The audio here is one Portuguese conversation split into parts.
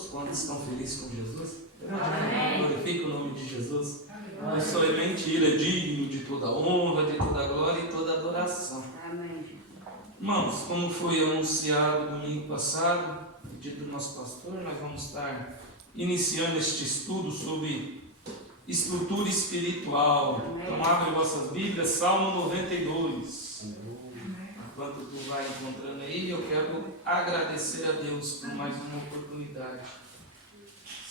todos quantos estão felizes com Jesus? Amém. Glorifique o nome de Jesus. Pois somente Ele é digno de toda honra, de toda glória e toda adoração. Amém. Irmãos, como foi anunciado domingo passado, pedido do nosso pastor, nós vamos estar iniciando este estudo sobre estrutura espiritual. Então abrem vossas Bíblias, Salmo 92. Enquanto tu vai encontrando aí, eu quero agradecer a Deus por mais uma oportunidade.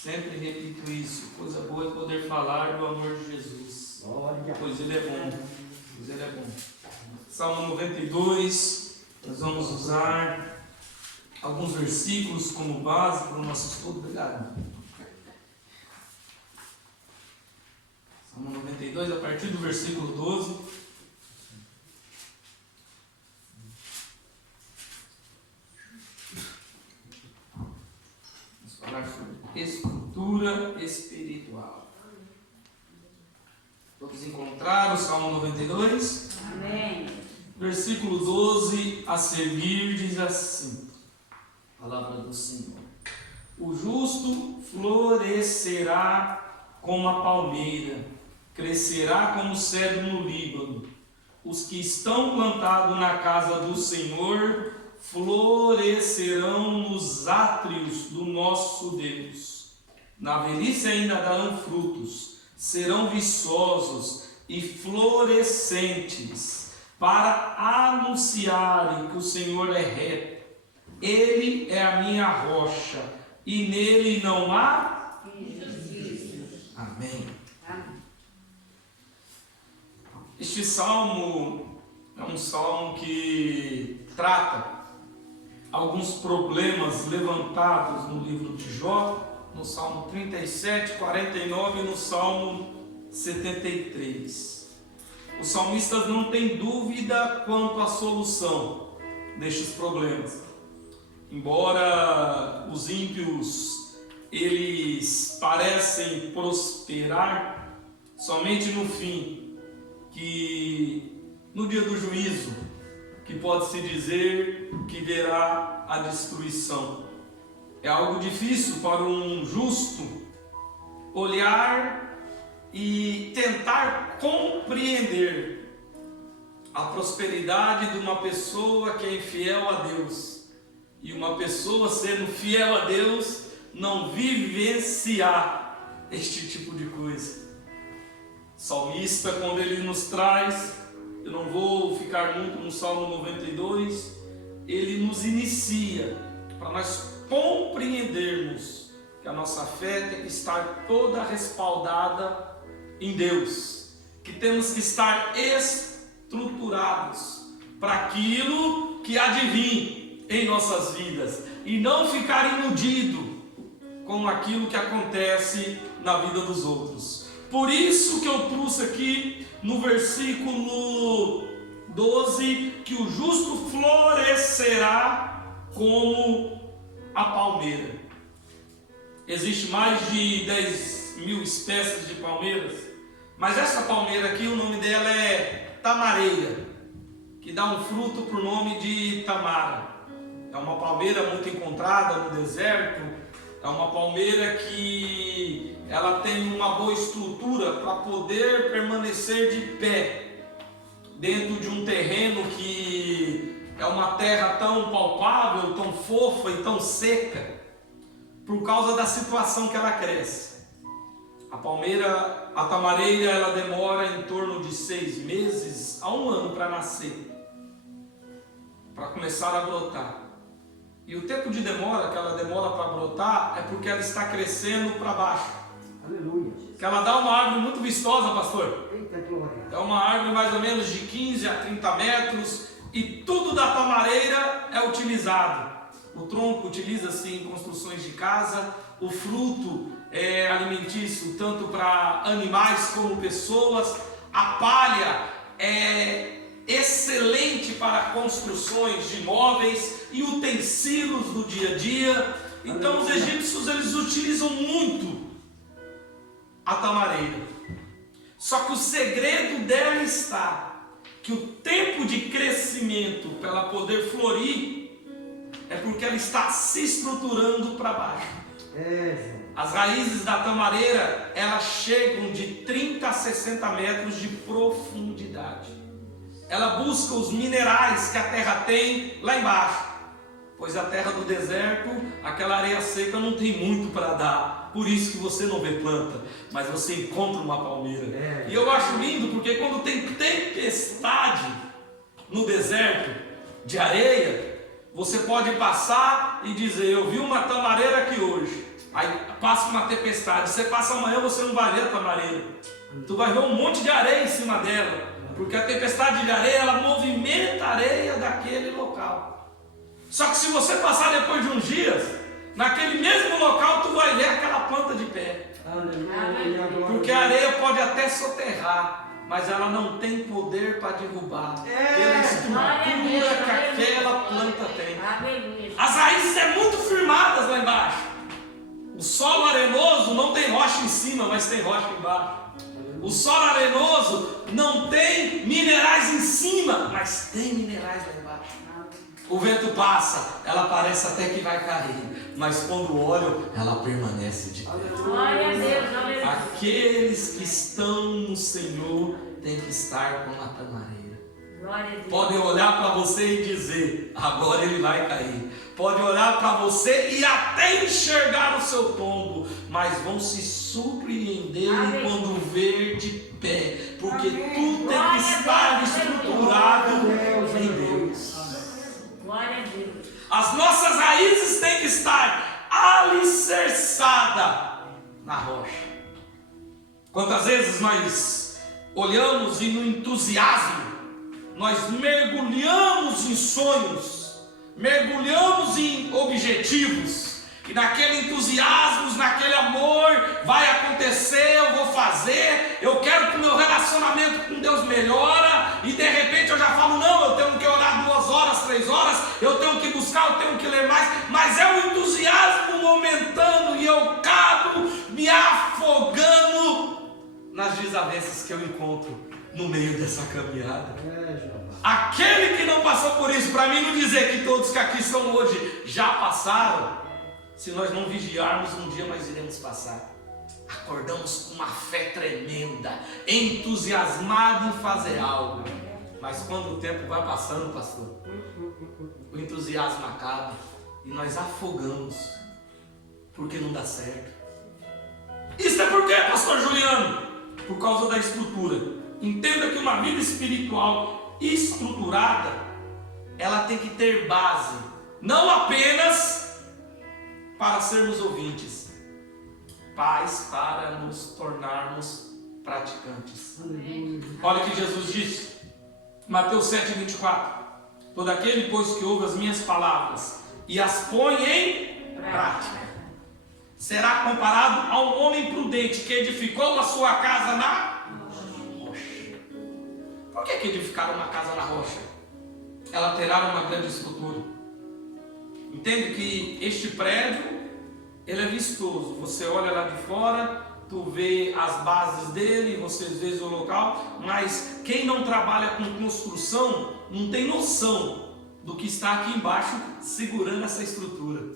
Sempre repito isso, coisa boa é poder falar do amor de Jesus. Pois Ele é bom. Pois Ele é bom. Salmo 92, nós vamos usar alguns versículos como base para o nosso estudo. Obrigado. Salmo 92, a partir do versículo 12. Vamos falar sobre estrutura espiritual. Todos encontraram o Salmo 92? Amém. Versículo 12 a seguir diz assim: Palavra do Senhor. O justo florescerá como a palmeira, crescerá como o cedro no Líbano. Os que estão plantados na casa do Senhor florescerão nos átrios do nosso Deus. Na velhice ainda darão frutos, serão viçosos e florescentes, para anunciarem que o Senhor é reto. Ele é a minha rocha, e nele não há injustiça. Amém. Este salmo é um salmo que trata alguns problemas levantados no livro de Jó, no Salmo 37, 49 e no Salmo 73. Os salmistas não têm dúvida quanto à solução destes problemas. Embora os ímpios eles parecem prosperar somente no fim, que no dia do juízo, que pode-se dizer que verá a destruição. É algo difícil para um justo olhar e tentar compreender a prosperidade de uma pessoa que é infiel a Deus, e uma pessoa sendo fiel a Deus não vivenciar este tipo de coisa. O salmista, quando ele nos traz, eu não vou ficar muito no Salmo 92, ele nos inicia para nós compreendermos que a nossa fé tem que estar toda respaldada em Deus, que temos que estar estruturados para aquilo que há de vir em nossas vidas e não ficar iludido com aquilo que acontece na vida dos outros. Por isso que eu trouxe aqui no versículo 12 que o justo florescerá como a palmeira. Existe mais de 10.000 espécies de palmeiras, mas essa palmeira aqui, o nome dela é tamareira, que dá um fruto por nome de tamara. É uma palmeira muito encontrada no deserto, é uma palmeira que ela tem uma boa estrutura para poder permanecer de pé dentro de um terreno que é uma terra tão palpável, tão fofa e tão seca, por causa da situação que ela cresce. A palmeira, a tamareira, ela demora em torno de 6 meses a 1 ano para nascer, para começar a brotar. E o tempo de demora que ela demora para brotar é porque ela está crescendo para baixo. Aleluia. Que ela dá uma árvore muito vistosa, pastor. Eita glória. É uma árvore mais ou menos de 15 a 30 metros e tudo da tamareira é utilizado. O tronco utiliza-se em construções de casa, o fruto é alimentício tanto para animais como pessoas, a palha é excelente para construções de móveis e utensílios do dia a dia. Então os egípcios eles utilizam muito a tamareira. Só que o segredo dela está que o tempo de crescimento para ela poder florir é porque ela está se estruturando para baixo. As raízes da tamareira, elas chegam de 30 a 60 metros de profundidade. Ela busca os minerais que a terra tem lá embaixo, pois a terra do deserto, aquela areia seca não tem muito para dar. Por isso que você não vê planta, mas você encontra uma palmeira. E eu acho lindo, porque quando tem tempestade no deserto de areia, você pode passar e dizer: eu vi uma tamareira aqui hoje. Aí passa uma tempestade, você passa amanhã, você não vai ver a tamareira. Tu vai ver um monte de areia em cima dela, porque a tempestade de areia, ela movimenta a areia daquele local. Só que se você passar depois de uns dias, naquele mesmo local, tu vai ver aquela planta de pé. Porque a areia pode até soterrar, mas ela não tem poder para derrubar pela estrutura que aquela planta tem. As raízes são muito firmadas lá embaixo. O solo arenoso não tem rocha em cima, mas tem rocha embaixo. O solo arenoso não tem minerais em cima, mas tem minerais lá embaixo. O vento passa, ela parece até que vai cair, mas quando olham, ela permanece de pé. Glória a Deus. Aqueles que estão no Senhor têm que estar com a tamareira. Podem olhar para você e dizer: agora ele vai cair. Pode olhar para você e até enxergar o seu tombo, mas vão se surpreender quando ver de pé, porque tudo tem que estar estruturado em Deus. As nossas raízes têm que estar alicerçadas na rocha. Quantas vezes nós olhamos e no entusiasmo nós mergulhamos em sonhos, mergulhamos em objetivos, e naquele entusiasmo, naquele amor, vai acontecer, eu vou fazer, eu quero que o meu relacionamento com Deus melhora, e de repente eu já falo: não, eu tenho que orar 2 horas, 3 horas, eu tenho que buscar, eu tenho que ler mais, mas é um entusiasmo momentâneo, e eu acabo me afogando nas desavenças que eu encontro no meio dessa caminhada. Aquele que não passou por isso, para mim não dizer que todos que aqui estão hoje já passaram, se nós não vigiarmos, um dia nós iremos passar. Acordamos com uma fé tremenda, entusiasmado em fazer algo, mas quando o tempo vai passando, pastor, o entusiasmo acaba e nós afogamos, porque não dá certo. Isso é por quê, pastor Juliano? Por causa da estrutura. Entenda que uma vida espiritual estruturada, ela tem que ter base, não apenas para sermos ouvintes, mas para nos tornarmos praticantes. Olha o que Jesus disse, Mateus 7:24: todo aquele, pois, que ouve as minhas palavras e as põe em prática, será comparado a um homem prudente que edificou a sua casa na rocha. Por que edificar uma casa na rocha? Ela terá uma grande estrutura. Entende que este prédio, ele é vistoso. Você olha lá de fora, tu vê as bases dele, você vê o local, mas quem não trabalha com construção não tem noção do que está aqui embaixo segurando essa estrutura.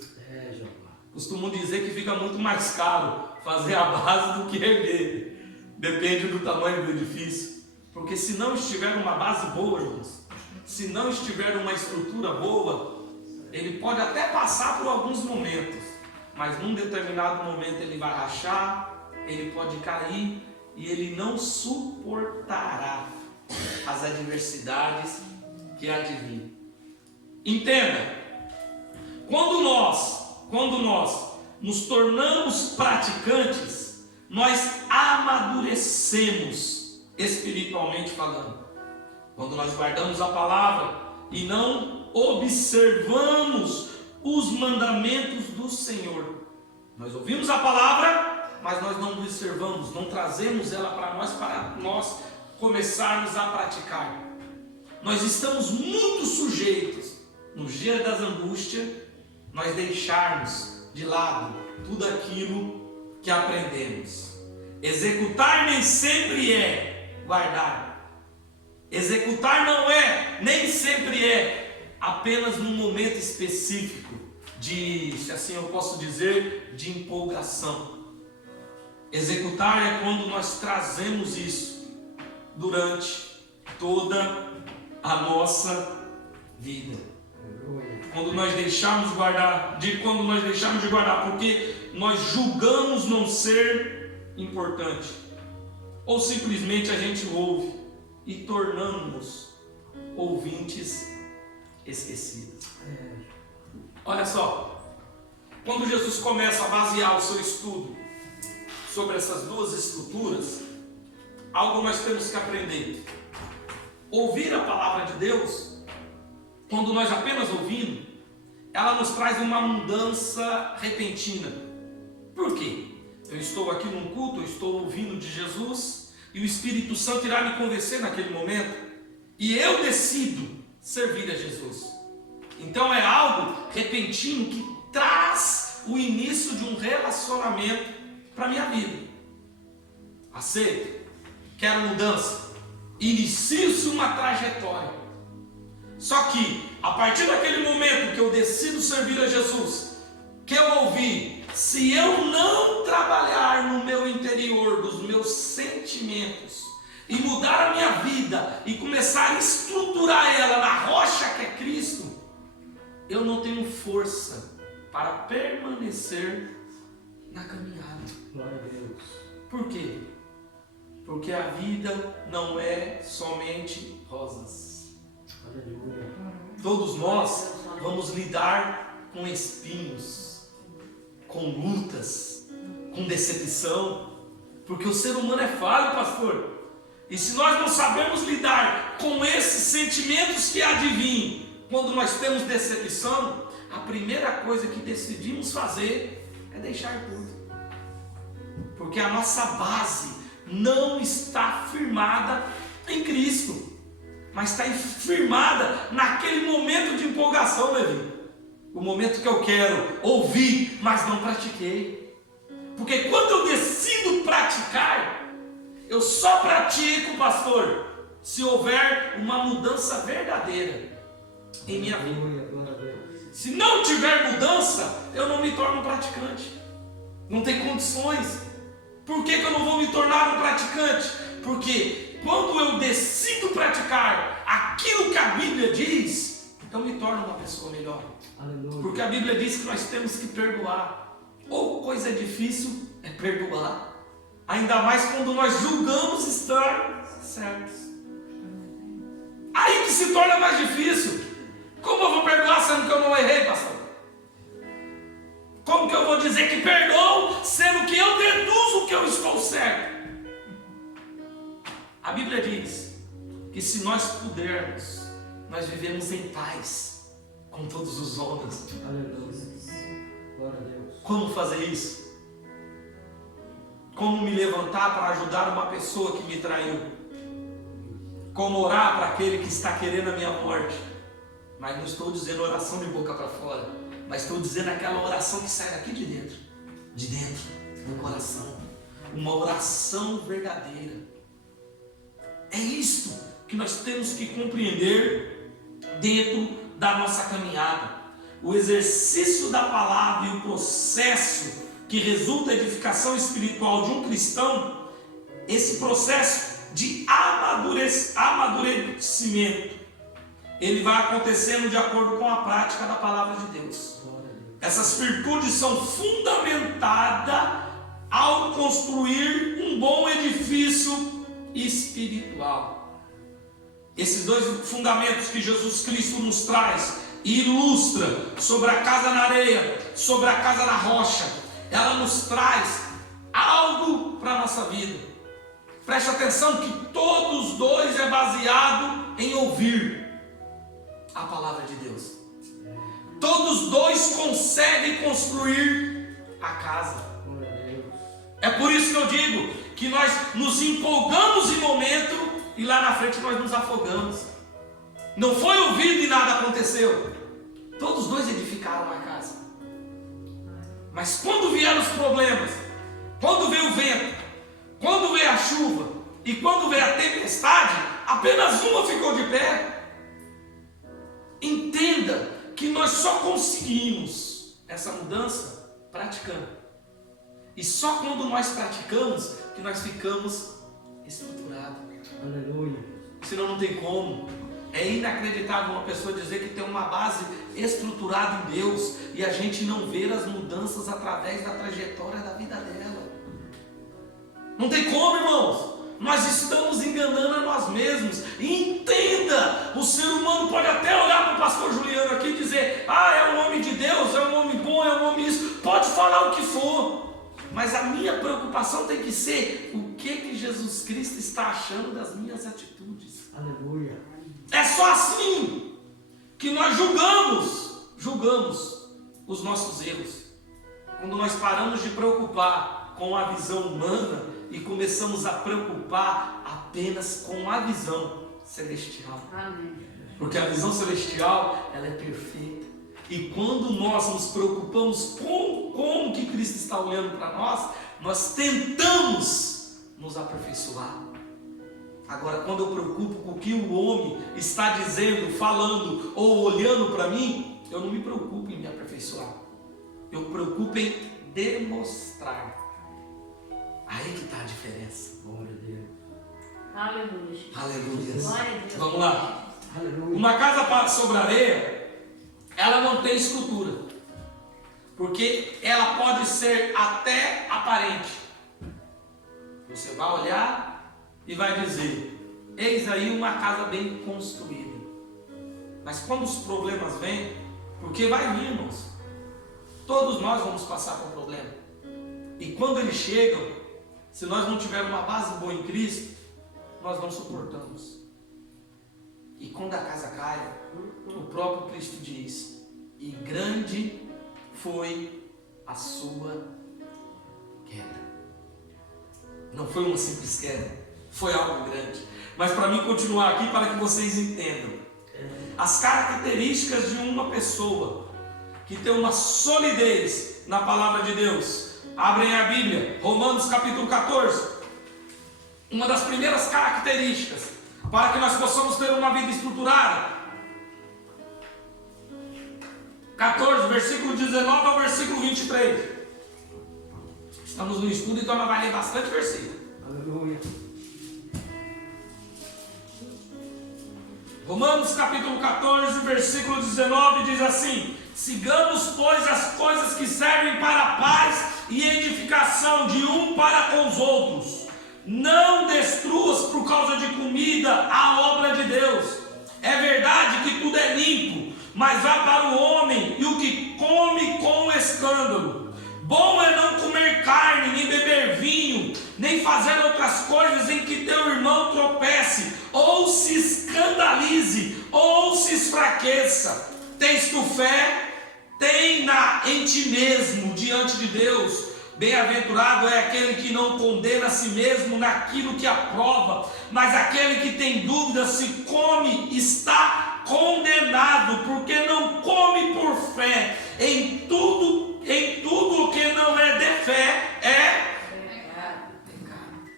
Costumo dizer que fica muito mais caro fazer a base do que erguer. Depende do tamanho do edifício. Porque se não estiver uma base boa, irmãos, se não estiver uma estrutura boa, ele pode até passar por alguns momentos, mas num determinado momento ele vai rachar, ele pode cair e ele não suportará as adversidades que há de vir. Entenda, quando nós nos tornamos praticantes, nós amadurecemos espiritualmente falando. Quando nós guardamos a palavra e não observamos os mandamentos do Senhor, nós ouvimos a palavra, mas nós não observamos, não trazemos ela para nós começarmos a praticar. Nós estamos muito sujeitos, no dia das angústias, nós deixarmos de lado tudo aquilo que aprendemos. Executar nem sempre é guardar. Executar não é, nem sempre é apenas num momento específico se assim eu posso dizer, de empolgação. Executar é quando nós trazemos isso durante toda a nossa vida. Quando nós deixamos de guardar, porque nós julgamos não ser importante, ou simplesmente a gente ouve e tornamos-nos ouvintes esquecidos. Olha só, quando Jesus começa a basear o seu estudo sobre essas duas estruturas, algo nós temos que aprender. Ouvir a palavra de Deus, quando nós apenas ouvimos, ela nos traz uma mudança repentina. Por quê? Eu estou aqui num culto, eu estou ouvindo de Jesus, e o Espírito Santo irá me convencer naquele momento, e eu decido servir a Jesus. Então é algo repentino que traz o início de um relacionamento para a minha vida. Aceito, quero mudança, inicia-se uma trajetória. Só que a partir daquele momento que eu decido servir a Jesus, que eu ouvi, se eu não trabalhar no meu interior, dos meus sentimentos, e mudar a minha vida, e começar a estruturar ela na rocha que é Cristo, eu não tenho força para permanecer na caminhada. Glória a Deus. Por quê? Porque a vida não é somente rosas. Aleluia. Todos nós vamos lidar com espinhos, com lutas, com decepção, porque o ser humano é falho, pastor. E se nós não sabemos lidar com esses sentimentos que advêm quando nós temos decepção, a primeira coisa que decidimos fazer é deixar tudo. Porque a nossa base não está firmada em Cristo, mas está firmada naquele momento de empolgação, Levi. O momento que eu quero ouvir, mas não pratiquei. Porque quando eu decido praticar, eu só pratico, pastor, se houver uma mudança verdadeira em minha vida. Se não tiver mudança, eu não me torno praticante. Não tem condições. Por que eu não vou me tornar um praticante? Porque quando eu decido praticar aquilo que a Bíblia diz, eu me torno uma pessoa melhor. Aleluia. Porque a Bíblia diz que nós temos que perdoar. Ou coisa difícil é perdoar. Ainda mais quando nós julgamos estar certos. Aí que se torna mais difícil. Como eu vou perdoar sendo que eu não errei, pastor? Como que eu vou dizer que perdoo sendo que eu deduzo que eu estou certo? A Bíblia diz que se nós pudermos, nós vivemos em paz com todos os homens. Aleluia. Glória a Deus. Como fazer isso? Como me levantar para ajudar uma pessoa que me traiu? Como orar para aquele que está querendo a minha morte? Mas não estou dizendo oração de boca para fora, mas estou dizendo aquela oração que sai daqui de dentro do coração, uma oração verdadeira. É isto que nós temos que compreender dentro da nossa caminhada. O exercício da palavra e o processo que resulta da edificação espiritual de um cristão, esse processo de amadurecimento, ele vai acontecendo de acordo com a prática da palavra de Deus. Essas virtudes são fundamentadas ao construir um bom edifício espiritual. Esses dois fundamentos que Jesus Cristo nos traz e ilustra sobre a casa na areia, sobre a casa na rocha, ela nos traz algo para a nossa vida. Preste atenção que todos os dois é baseado em ouvir a palavra de Deus. Todos dois conseguem construir a casa. É por isso que eu digo que nós nos empolgamos em momento e lá na frente nós nos afogamos. Não foi ouvido e nada aconteceu. Todos dois edificaram a casa. Mas quando vieram os problemas, quando veio o vento, quando veio a chuva e quando veio a tempestade, apenas uma ficou de pé. Entenda que nós só conseguimos essa mudança praticando. E só quando nós praticamos que nós ficamos estruturados. Aleluia. Senão não tem como. É inacreditável uma pessoa dizer que tem uma base estruturada em Deus e a gente não ver as mudanças através da trajetória da vida dela. Não tem como, irmãos. Nós estamos enganando a nós mesmos. E entenda, o ser humano pode até olhar para o pastor Juliano aqui e dizer: ah, é um homem de Deus, é um homem bom, é um homem isso. Pode falar o que for. Mas a minha preocupação tem que ser o que Jesus Cristo está achando das minhas atitudes. Aleluia. É só assim que nós julgamos os nossos erros. Quando nós paramos de preocupar com a visão humana e começamos a preocupar apenas com a visão celestial. Amém. Porque a visão celestial, ela é perfeita. E quando nós nos preocupamos com como que Cristo está olhando para nós, nós tentamos nos aperfeiçoar. Agora, quando eu preocupo com o que o homem está dizendo, falando ou olhando para mim, eu não me preocupo em me aperfeiçoar. Eu me preocupo em demonstrar. Aí que está a diferença. Glória a Deus. Aleluia. Aleluia. Glória a Deus. Vamos lá. Aleluia. Uma casa sobre areia, ela não tem estrutura, porque ela pode ser até aparente. Você vai olhar e vai dizer: eis aí uma casa bem construída. Mas quando os problemas vêm, porque vai vir, irmãos, todos nós vamos passar por problema. E quando eles chegam, se nós não tivermos uma base boa em Cristo, nós não suportamos. E quando a casa cai, o próprio Cristo diz: e grande foi a sua queda. Não foi uma simples queda, foi algo grande. Mas para mim continuar aqui, para que vocês entendam as características de uma pessoa que tem uma solidez na palavra de Deus. Abrem a Bíblia, Romanos capítulo 14. Uma das primeiras características para que nós possamos ter uma vida estruturada. 14, versículo 19 ao versículo 23. Estamos no estudo, então nós vamos ler bastante versículo. Aleluia. Romanos capítulo 14, versículo 19 diz assim: sigamos, pois, as coisas que servem para a paz e edificação de um para com os outros. Não destruas por causa de comida a obra de Deus. É verdade que tudo é limpo, mas vá para o homem e o que come com escândalo. Bom é não comer carne, nem beber vinho, nem fazer outras coisas em que teu irmão tropece, ou se escandalize, ou se esfraqueça. Tens tu fé? Tem-na em ti mesmo, diante de Deus. Bem-aventurado é aquele que não condena a si mesmo naquilo que aprova, mas aquele que tem dúvida se come está condenado, porque não come por fé. Em tudo o que não é de fé é pecado.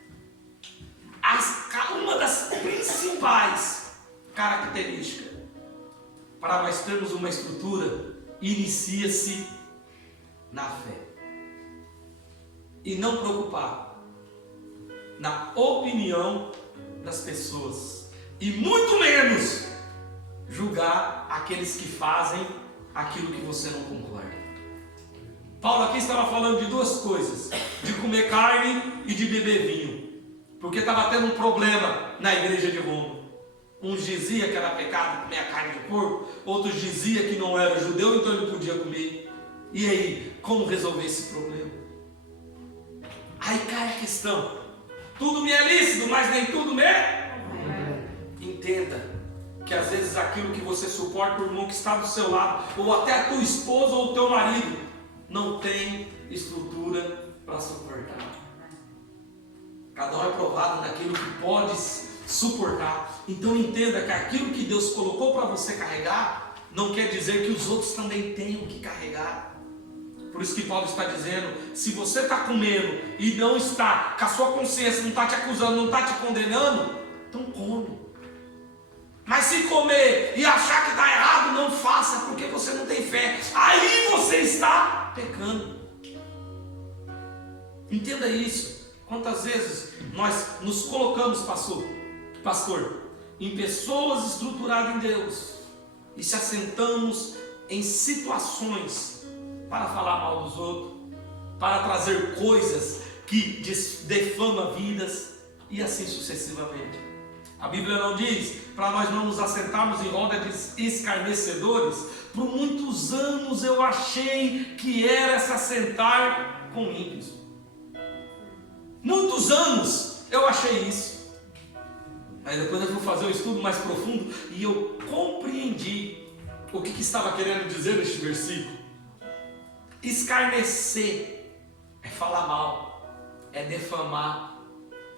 Uma das principais características para nós termos uma estrutura inicia-se na fé. E não preocupar na opinião das pessoas. E muito menos julgar aqueles que fazem aquilo que você não concorda. Paulo aqui estava falando de duas coisas: de comer carne e de beber vinho. Porque estava tendo um problema na igreja de Roma. Uns diziam que era pecado comer a carne de porco, outros diziam que não era judeu, então ele podia comer. E aí, como resolver esse problema? Aí cai a questão: tudo me é lícito, mas nem tudo me é. Entenda que às vezes aquilo que você suporta, o irmão que está do seu lado, ou até a tua esposa ou o teu marido, não tem estrutura para suportar. Cada um é provado naquilo que pode suportar. Então entenda que aquilo que Deus colocou para você carregar, não quer dizer que os outros também tenham que carregar. Por isso que Paulo está dizendo: se você está comendo e não está, com a sua consciência não está te acusando, não está te condenando, então come. Mas se comer e achar que está errado, não faça, porque você não tem fé. Aí você está pecando. Entenda isso. Quantas vezes nós nos colocamos, pastor, em pessoas estruturadas em Deus e se assentamos em situações para falar mal dos outros, para trazer coisas que defamam vidas e assim sucessivamente. A Bíblia não diz para nós não nos assentarmos em roda de escarnecedores. Por muitos anos eu achei que era se assentar com ímpios. Muitos anos eu achei isso. Aí depois eu fui fazer um estudo mais profundo e eu compreendi o que estava querendo dizer neste versículo. Escarnecer é falar mal, é defamar.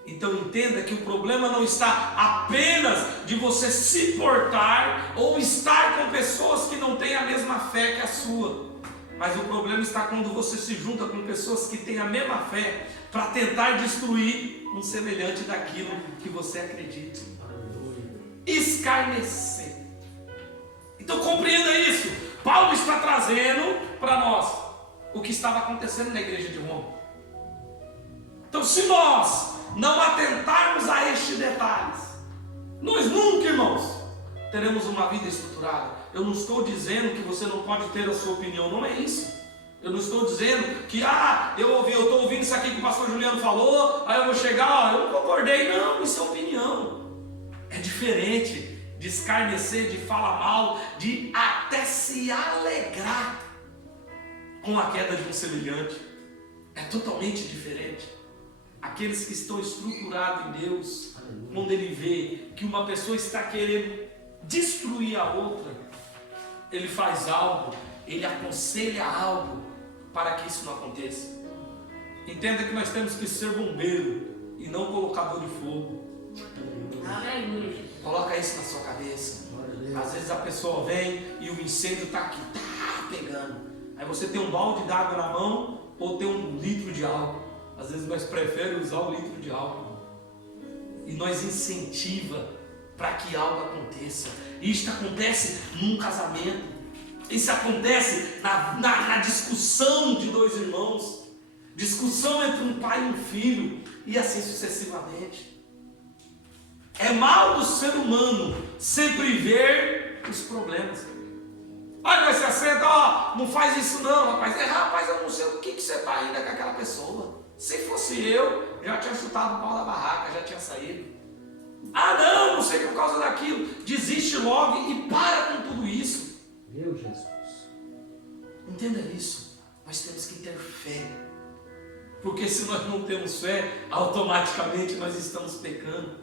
Então entenda que o problema não está apenas de você se portar ou estar com pessoas que não têm a mesma fé que a sua. Mas o problema está quando você se junta com pessoas que têm a mesma fé para tentar destruir um semelhante daquilo que você acredita. Escarnecer. Então compreenda isso. Paulo está trazendo para nós o que estava acontecendo na igreja de Roma. Então se nós não atentarmos a estes detalhes, nós nunca, irmãos, teremos uma vida estruturada. Eu não estou dizendo que você não pode ter a sua opinião, não é isso. Eu não estou dizendo que, eu estou ouvindo isso aqui que o pastor Juliano falou, aí eu vou chegar, eu não concordei. Não, isso é opinião. É diferente de escarnecer, de falar mal, de até se alegrar com a queda de um semelhante. É totalmente diferente. Aqueles que estão estruturados em Deus, quando ele vê que uma pessoa está querendo destruir a outra, ele faz algo, ele aconselha algo para que isso não aconteça. Entenda que nós temos que ser bombeiro e não colocador de fogo. Aleluia. Coloca isso na sua cabeça. Às vezes a pessoa vem e o incêndio está aqui, pegando. Aí você tem um balde d'água na mão ou tem um litro de álcool. Às vezes nós preferimos usar o litro de álcool. E nós incentiva para que algo aconteça. Isto acontece num casamento. Isso acontece na discussão de dois irmãos. Discussão entre um pai e um filho. E assim sucessivamente. É mal do ser humano sempre ver os problemas. Aí nós se assenta, não faz isso não, rapaz. Rapaz, eu não sei o que você está ainda com aquela pessoa. Se fosse eu, já tinha chutado o pau da barraca, já tinha saído. Não sei por causa daquilo. Desiste logo e para com tudo isso. Meu Jesus. Entenda isso. Nós temos que ter fé. Porque se nós não temos fé, automaticamente nós estamos pecando.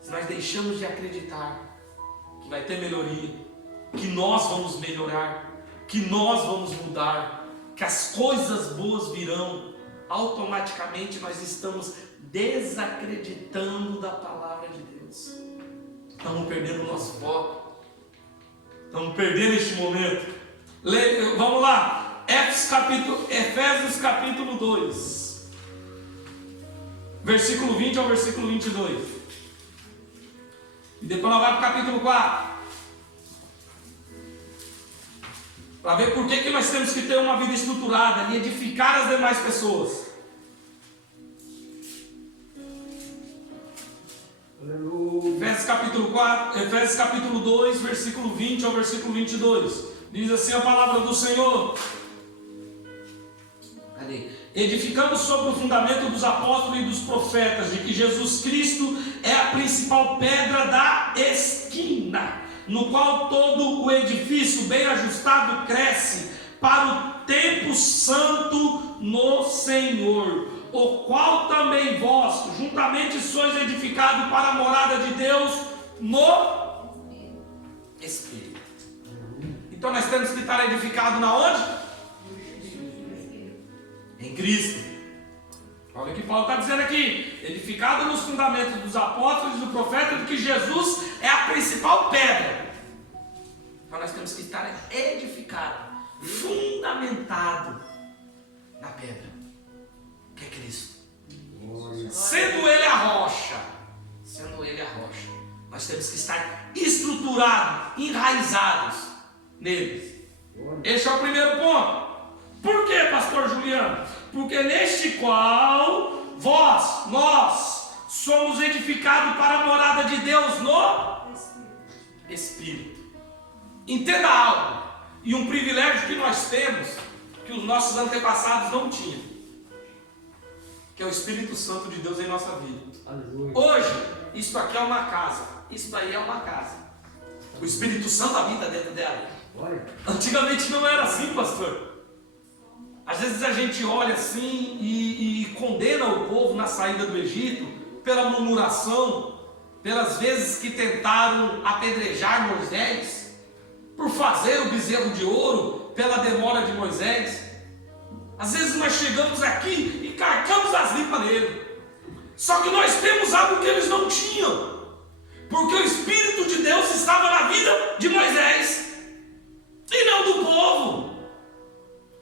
Se nós deixamos de acreditar que vai ter melhoria, que nós vamos melhorar, que nós vamos mudar, que as coisas boas virão, automaticamente nós estamos desacreditando da palavra de Deus. Estamos perdendo o nosso foco. Estamos perdendo este momento. Vamos lá. Efésios capítulo 2. Versículo 20 ao versículo 22. E depois nós vamos para o capítulo 4. Para ver por que nós temos que ter uma vida estruturada e edificar as demais pessoas. Efésios capítulo 2, versículo 20 ao versículo 22. Diz assim a palavra do Senhor. Edificamos sobre o fundamento dos apóstolos e dos profetas, de que Jesus Cristo é a principal pedra da esquina, no qual todo o edifício bem ajustado cresce para o templo santo no Senhor, o qual também vós juntamente sois edificados para a morada de Deus no Espírito. Então nós temos que estar edificados na onde? Em Cristo. Olha o que Paulo está dizendo aqui: edificado nos fundamentos dos apóstolos e do profeta, de que Jesus é a principal pedra. Então nós temos que estar edificados, fundamentado na pedra, que é Cristo. Sendo Ele a rocha, nós Nós temos que estar estruturados, enraizados neles. Esse é o primeiro ponto. Por que, pastor Juliano? Porque neste qual nós somos edificados para a morada de Deus no Espírito. Entenda algo. E um privilégio que nós temos, que os nossos antepassados não tinham, que é o Espírito Santo de Deus em nossa vida. Aleluia. Hoje, isso aqui é uma casa. Isso aí é uma casa. O Espírito Santo habita dentro dela. Olha. Antigamente não era assim, pastor. Às vezes a gente olha assim e condena o povo na saída do Egito pela murmuração, pelas vezes que tentaram apedrejar Moisés, por fazer o bezerro de ouro, pela demora de Moisés. Às vezes nós chegamos aqui e carcamos as limpas nele. Só que nós temos algo que eles não tinham, porque o Espírito de Deus estava na vida de Moisés e não do povo.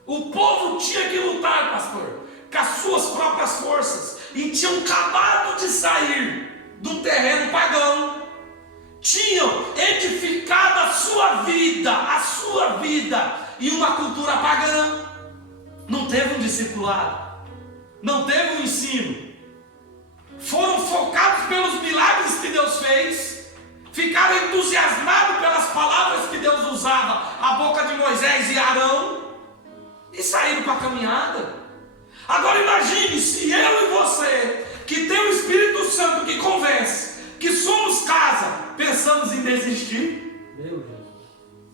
O povo tinha que lutar, pastor, com as suas próprias forças, e tinham acabado de sair do terreno pagão, tinham edificado a sua vida em uma cultura pagã. Não teve um discipulado, não teve um ensino, foram focados pelos milagres que Deus fez, ficaram entusiasmados pelas palavras que Deus usava a boca de Moisés e Arão, e saíram para a caminhada. Agora imagine se eu e você, que tem o Espírito Santo que convence, que somos casa, pensamos em desistir. Meu Deus.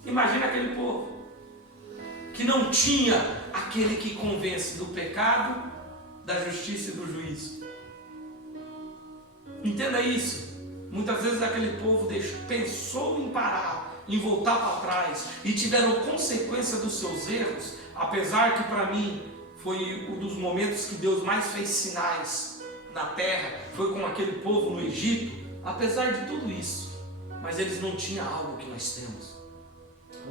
Imagina aquele povo que não tinha aquele que convence do pecado, da justiça e do juízo. Entenda isso. Muitas vezes aquele povo pensou em parar, em voltar para trás, e tiveram consequência dos seus erros. Apesar que para mim foi um dos momentos que Deus mais fez sinais na terra, foi com aquele povo no Egito. Apesar de tudo isso, mas eles não tinham algo que nós temos.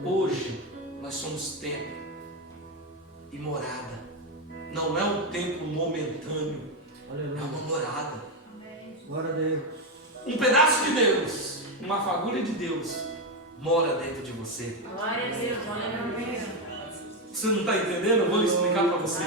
Hoje nós somos templo e morada. Não é um templo momentâneo, é uma morada. Glória a Deus. Um pedaço de Deus, uma fagulha de Deus mora dentro de você. Glória a Deus, aleluia. Você não está entendendo? Eu vou explicar para você.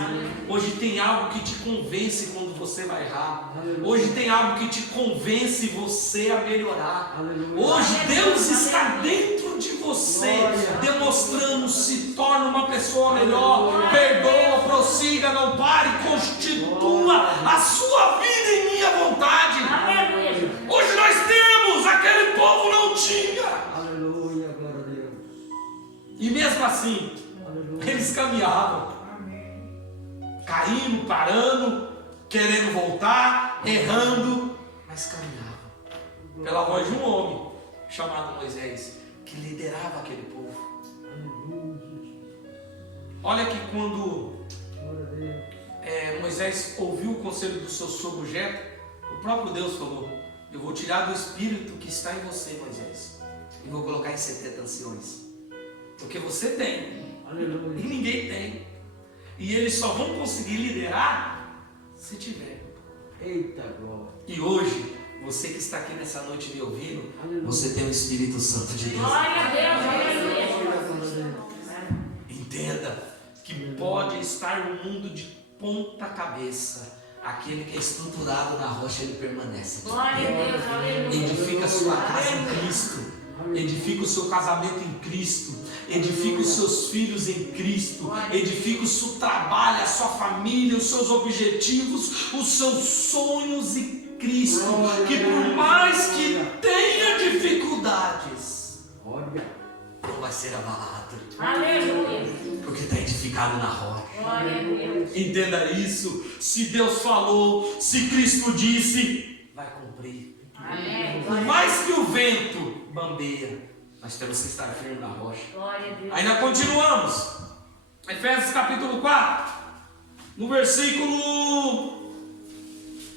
Hoje tem algo que te convence quando você vai errar. Hoje tem algo que te convence você a melhorar. Hoje Deus está dentro de você, demonstrando, se torna uma pessoa melhor. Perdoa, prossiga, não pare, constitua a sua vida em minha vontade. Hoje nós temos, aquele povo não tinha. Aleluia, glória a Deus. E mesmo assim, eles caminhavam, caindo, parando, querendo voltar, errando, mas caminhavam, pela voz de um homem chamado Moisés, que liderava aquele povo. Olha que quando Moisés ouviu o conselho do seu sogro Jetro, o próprio Deus falou: eu vou tirar do espírito que está em você, Moisés, e vou colocar em 70 anciões, porque você tem. Aleluia. E ninguém tem. E eles só vão conseguir liderar se tiver. Eita glória. E hoje, você que está aqui nessa noite me ouvindo, Aleluia. você tem o Espírito Santo de Deus. Glória a Deus, aleluia. Entenda que pode estar no mundo de ponta cabeça. Aquele que é estruturado na rocha, ele permanece. Glória a Deus, aleluia. Edifica a sua casa em Cristo. Edifica o seu casamento em Cristo. Edifica os seus filhos em Cristo. Edifica o seu trabalho, a sua família, os seus objetivos, os seus sonhos em Cristo. Que por mais que tenha dificuldades, não vai ser abalado. Aleluia. Porque está edificado na rocha. Glória a Deus. Entenda isso. Se Deus falou, se Cristo disse, vai cumprir. Amém. Por mais que o vento bambeia, nós temos que estar firmes na rocha. Glória a Deus. Ainda continuamos. Efésios capítulo 4, no versículo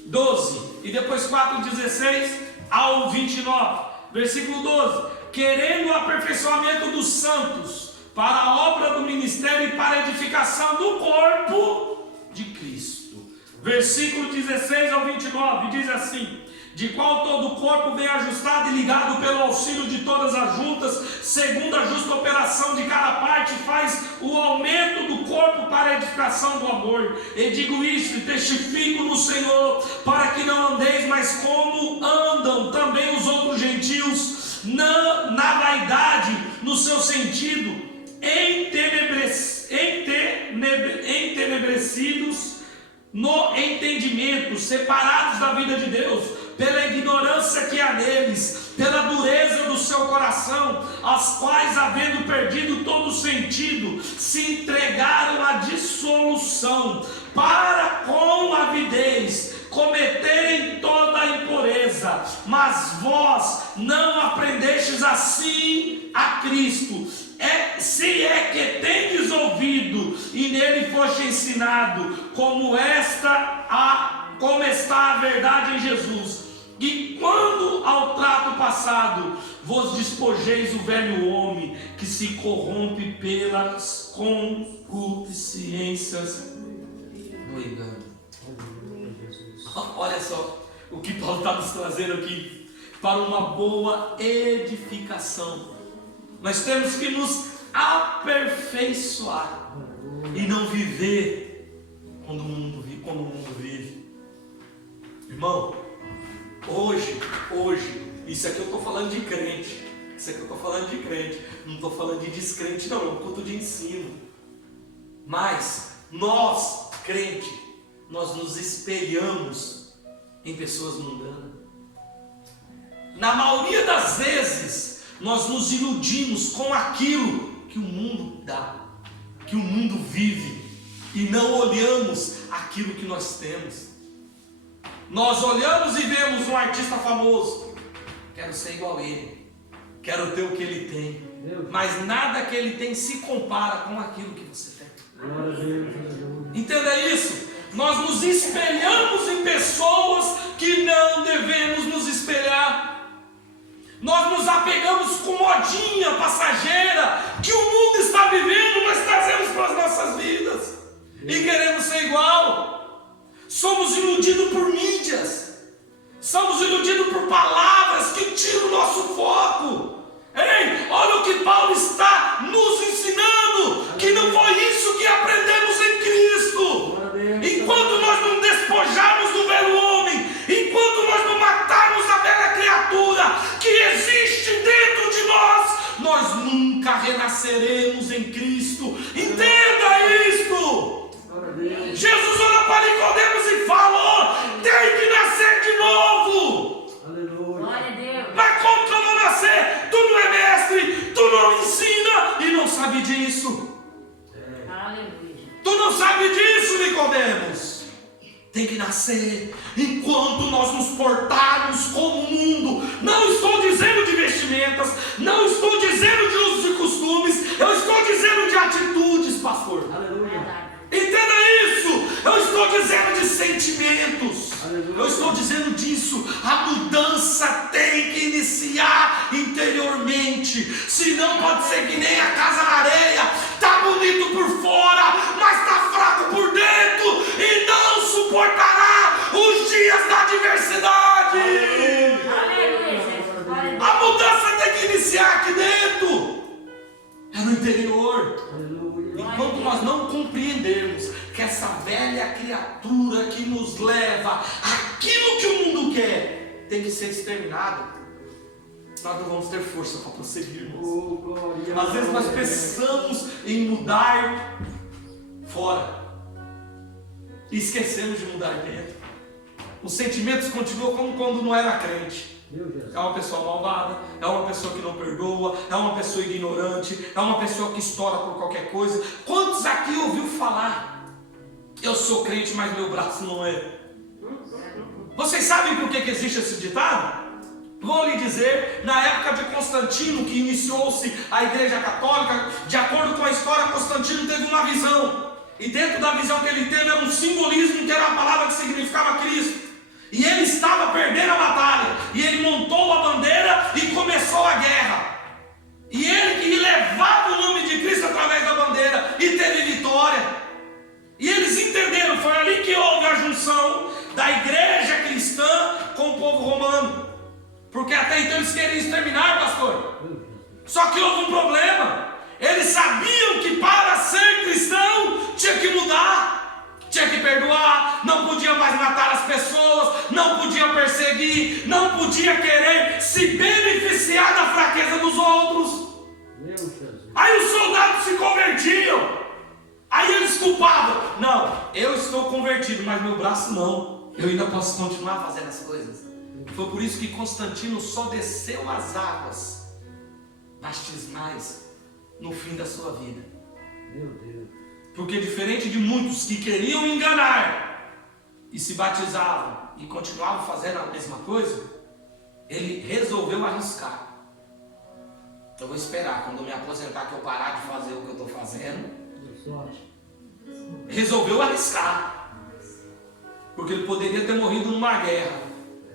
12, e depois 4:16 ao 29. Versículo 12: querendo o aperfeiçoamento dos santos para a obra do ministério e para a edificação do corpo de Cristo. Versículo 16 ao 29 diz assim: de qual todo o corpo vem ajustado e ligado pelo auxílio de todas as juntas, segundo a justa operação de cada parte, faz o aumento do corpo para a edificação do amor. E digo isto e testifico no Senhor, para que não andeis mais como andam também os outros gentios, na vaidade, no seu sentido, entenebrecidos no entendimento, separados da vida de Deus, pela ignorância que há neles, pela dureza do seu coração, as quais, havendo perdido todo o sentido, se entregaram à dissolução, para com avidez cometerem toda a impureza. Mas vós não aprendestes assim a Cristo, se é que tendes ouvido e nele foste ensinado, como está a verdade em Jesus. E quando ao trato passado vos despojeis o velho homem, que se corrompe pelas concupiscências do engano. Olha só o que Paulo está nos trazendo aqui, para uma boa edificação. Nós temos que nos aperfeiçoar e não viver como o mundo vive. Irmão, hoje, isso aqui eu estou falando de crente. Não estou falando de descrente, não. É um culto de ensino. Mas nós, crente, nós nos espelhamos em pessoas mundanas. Na maioria das vezes, nós nos iludimos com aquilo que o mundo dá, que o mundo vive, e não olhamos aquilo que nós temos. Nós olhamos e vemos um artista famoso, quero ser igual a ele, quero ter o que ele tem, mas nada que ele tem se compara com aquilo que você tem. Entenda isso. Nós nos espelhamos em pessoas que não devemos nos espelhar. Nós nos apegamos com modinha passageira que o mundo está vivendo, nós trazemos para as nossas vidas e queremos ser igual. Somos iludidos por mídias, somos iludidos por palavras que tiram o nosso foco. Ei, olha o que Paulo está nos ensinando, que não foi isso que aprendemos em Cristo. Enquanto nós não despojarmos do velho homem, enquanto nós não matarmos a velha criatura que existe dentro de nós, nós nunca renasceremos em Cristo. Entenda isto. Jesus olha para Nicodemos e fala: tem que nascer de novo. Glória a Deus. Mas como que eu vou nascer? Tu não é mestre, tu não ensina e não sabe disso. Aleluia. Tu não sabe disso, Nicodemos. Tem que nascer enquanto nós nos portarmos como o mundo. Não estou dizendo de vestimentas, não estou dizendo de usos e costumes, eu estou dizendo de atitudes, pastor. Verdade. Entenda isso. Eu estou dizendo de sentimentos. Eu estou dizendo disso. A mudança tem que iniciar interiormente. Senão pode ser que nem a casa na areia. Está bonito por fora, mas está fraco por dentro e não suportará os dias da adversidade. Aleluia, Jesus. Glória a Deus. A mudança tem que iniciar aqui dentro. É no interior. Enquanto nós não compreendermos que essa velha criatura que nos leva àquilo que o mundo quer tem que ser exterminada, nós não vamos ter força para prosseguir, irmãos. Às vezes nós pensamos em mudar fora e esquecemos de mudar dentro. Os sentimentos continuam como quando não era crente. É uma pessoa malvada, é uma pessoa que não perdoa, é uma pessoa ignorante, é uma pessoa que estoura por qualquer coisa. Quantos aqui ouviu falar: eu sou crente, mas meu braço não é? Vocês sabem por que existe esse ditado? Vou lhe dizer. Na época de Constantino, que iniciou-se a Igreja Católica, de acordo com a história, Constantino teve uma visão, e dentro da visão que ele teve era um simbolismo, que era a palavra que significava Cristo. E ele estava perdendo a batalha, e ele montou a bandeira e começou a guerra. E ele que levava o nome de Cristo através da bandeira e teve vitória. E eles entenderam, foi ali que houve a junção da igreja cristã com o povo romano. plano. Porque até então eles queriam exterminar, pastor. Só que houve um problema. Eles sabiam que para ser cristão tinha que mudar, tinha que perdoar, não podia mais matar as pessoas, não podia perseguir, não podia querer se beneficiar da fraqueza dos outros. Aí os soldados se convertiam. Aí eles culpavam. Não, eu estou convertido, mas meu braço não. Eu ainda posso continuar fazendo as coisas. Foi por isso que Constantino só desceu as águas batismais no fim da sua vida. Meu Deus. Porque diferente de muitos que queriam enganar e se batizavam e continuavam fazendo a mesma coisa, ele resolveu arriscar. Eu vou esperar quando eu me aposentar que eu parar de fazer o que eu estou fazendo. Resolveu arriscar. Porque ele poderia ter morrido numa guerra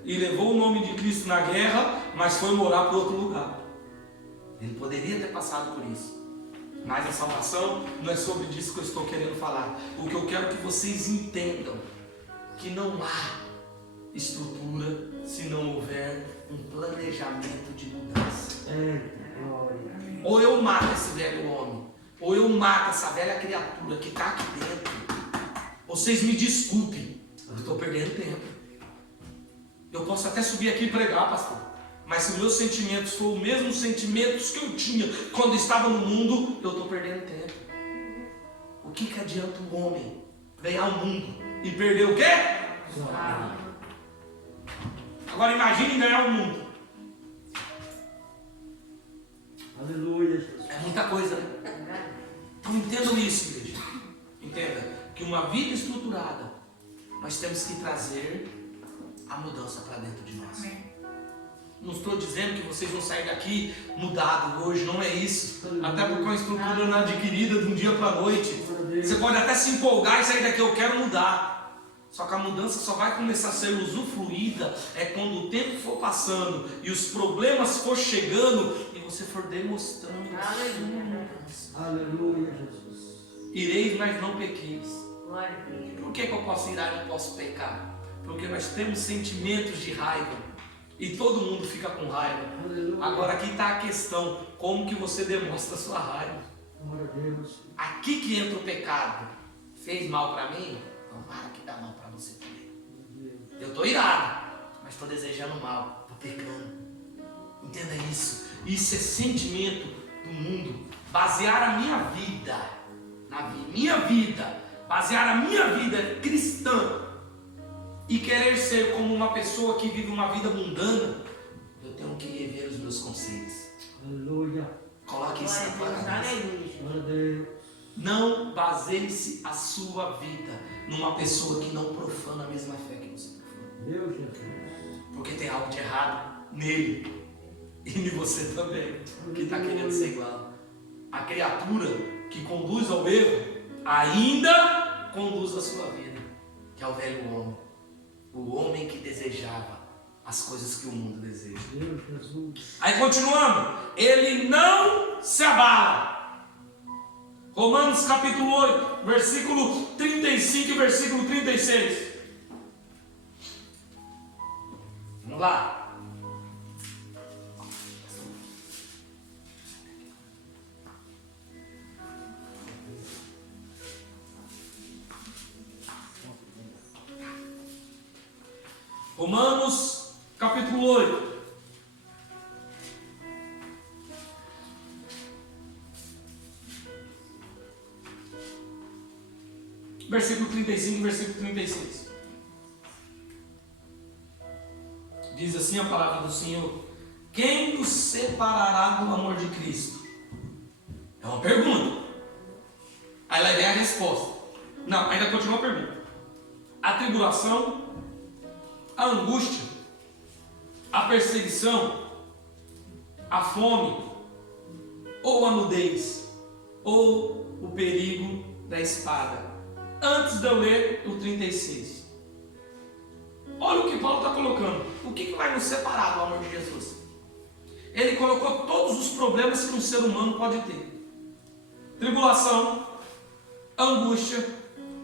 e levou o nome de Cristo na guerra, mas foi morar para outro lugar. Ele poderia ter passado por isso. Mas a salvação não é sobre isso que eu estou querendo falar. O que eu quero que vocês entendam, que não há estrutura se não houver um planejamento de mudança. Ou eu mato esse velho homem, ou eu mato essa velha criatura que está aqui dentro. Vocês me desculpem, eu estou perdendo tempo. Eu posso até subir aqui e pregar, pastor, mas se meus sentimentos for os mesmos sentimentos que eu tinha quando estava no mundo, eu estou perdendo tempo. O que adianta um homem ganhar o mundo e perder o quê? Agora imagine ganhar o mundo. Aleluia, Jesus. É muita coisa, né? Então entendam isso, igreja. Entenda que uma vida estruturada, nós temos que trazer a mudança para dentro de nós. Não estou dizendo que vocês vão sair daqui mudado hoje, não é isso. Até porque uma estrutura não é adquirida de um dia para a noite. Você pode até se empolgar e sair daqui, eu quero mudar. Só que a mudança só vai começar a ser usufruída quando o tempo for passando e os problemas for chegando e você for demonstrando a sua mudança. Aleluia, Jesus. Ireis, mas não pequeis. Glória a Deus. Por que eu posso irar e não posso pecar? Porque nós temos sentimentos de raiva e todo mundo fica com raiva. Aleluia. Agora aqui está a questão, como que você demonstra a sua raiva? Glória a Deus. Aqui que entra o pecado. Fez mal para mim? Tomara que dá mal para você também. Eu estou irado, mas estou desejando mal, estou pecando. Entenda isso. Isso é sentimento do mundo. Basear a minha vida, basear a minha vida cristã e querer ser como uma pessoa que vive uma vida mundana, eu tenho que rever os meus conceitos. Aleluia. Coloque isso na tua cabeça. Aleluia. Glória a Deus. Não baseie-se a sua vida numa pessoa que não profana a mesma fé que você profana. Meu Jesus. Porque tem algo de errado nele e em você também, que está querendo ser igual. A criatura que conduz ao erro ainda conduz a sua vida, que é o velho homem. O homem que desejava as coisas que o mundo deseja. Meu Jesus. Aí continuando, ele não se abala. Romanos capítulo 8, versículo 35 e versículo 36. Vamos lá. Romanos capítulo 8. Versículo 35 e versículo 36. Diz assim a palavra do Senhor: quem nos separará do amor de Cristo? É uma pergunta. Aí lá vem a resposta. Não, ainda continua a pergunta. A tribulação, a angústia, a perseguição, a fome, ou a nudez, ou o perigo da espada. Antes de eu ler o 36. Olha o que Paulo está colocando. O que vai nos separar do amor de Jesus? Ele colocou todos os problemas que um ser humano pode ter: tribulação, angústia,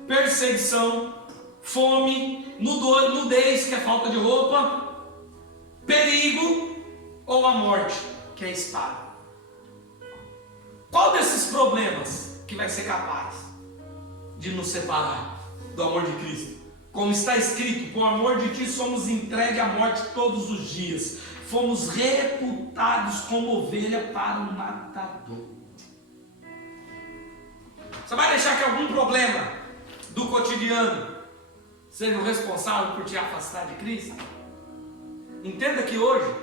perseguição, fome, nudez, que é falta de roupa, ou a morte, que é a espada. Qual desses problemas que vai ser capaz de nos separar do amor de Cristo? Como está escrito, por amor de ti somos entregues à morte todos os dias. Fomos reputados como ovelha para o matador. Você vai deixar que algum problema do cotidiano seja o responsável por te afastar de Cristo? Entenda que hoje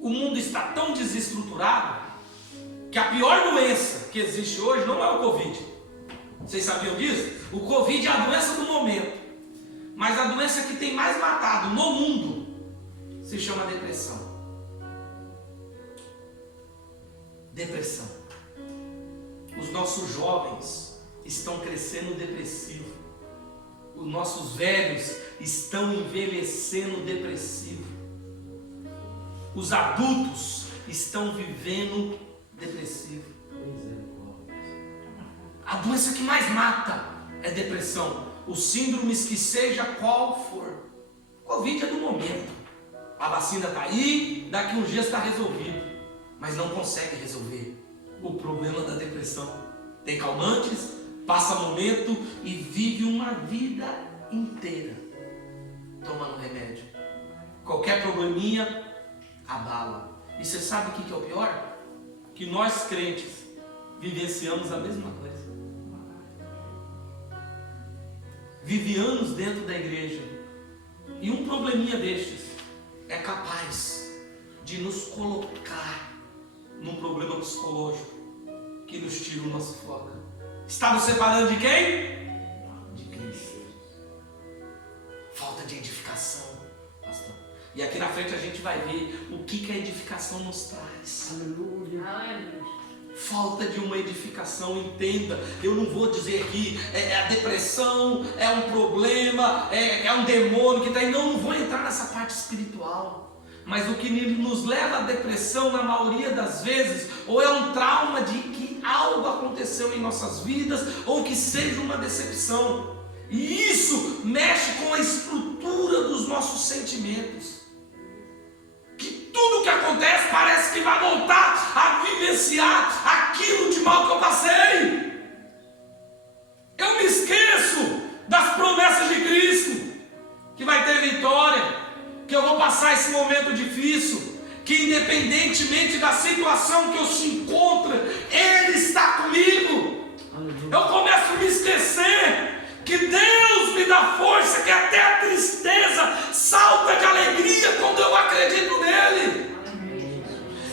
o mundo está tão desestruturado que a pior doença que existe hoje não é o Covid. Vocês sabiam disso? O Covid é a doença do momento. Mas a doença que tem mais matado no mundo se chama depressão. Depressão. Os nossos jovens estão crescendo depressivos. Os nossos velhos estão envelhecendo depressivos. Os adultos estão vivendo depressivo. A doença que mais mata é depressão. Os síndromes que seja qual for. Covid é do momento. A vacina está aí, daqui uns dias está resolvido. Mas não consegue resolver o problema da depressão. Tem calmantes, passa momento e vive uma vida inteira tomando remédio. Qualquer probleminha abala. E você sabe o que é o pior? Que nós crentes vivenciamos a mesma coisa. Vive anos dentro da igreja e um probleminha destes é capaz de nos colocar num problema psicológico que nos tira o nosso foco. Está nos separando de quem? De Cristo. Falta de edificação, pastor. E aqui na frente a gente vai ver o que a edificação nos traz. Aleluia. Aleluia. Falta de uma edificação, entenda. Eu não vou dizer aqui a depressão é um problema, é um demônio que está aí. Não vou entrar nessa parte espiritual. Mas o que nos leva à depressão, na maioria das vezes, ou é um trauma de que algo aconteceu em nossas vidas, ou que seja uma decepção. E isso mexe com a estrutura dos nossos sentimentos. Que tudo que acontece parece que vai voltar a vivenciar aquilo de mal que eu passei. Eu me esqueço das promessas de Cristo, que vai ter vitória, que eu vou passar esse momento difícil, que independentemente da situação que eu se encontre, Ele está comigo. Eu começo a me esquecer que Deus me dá força, que até a tristeza salta de alegria quando eu acredito nele.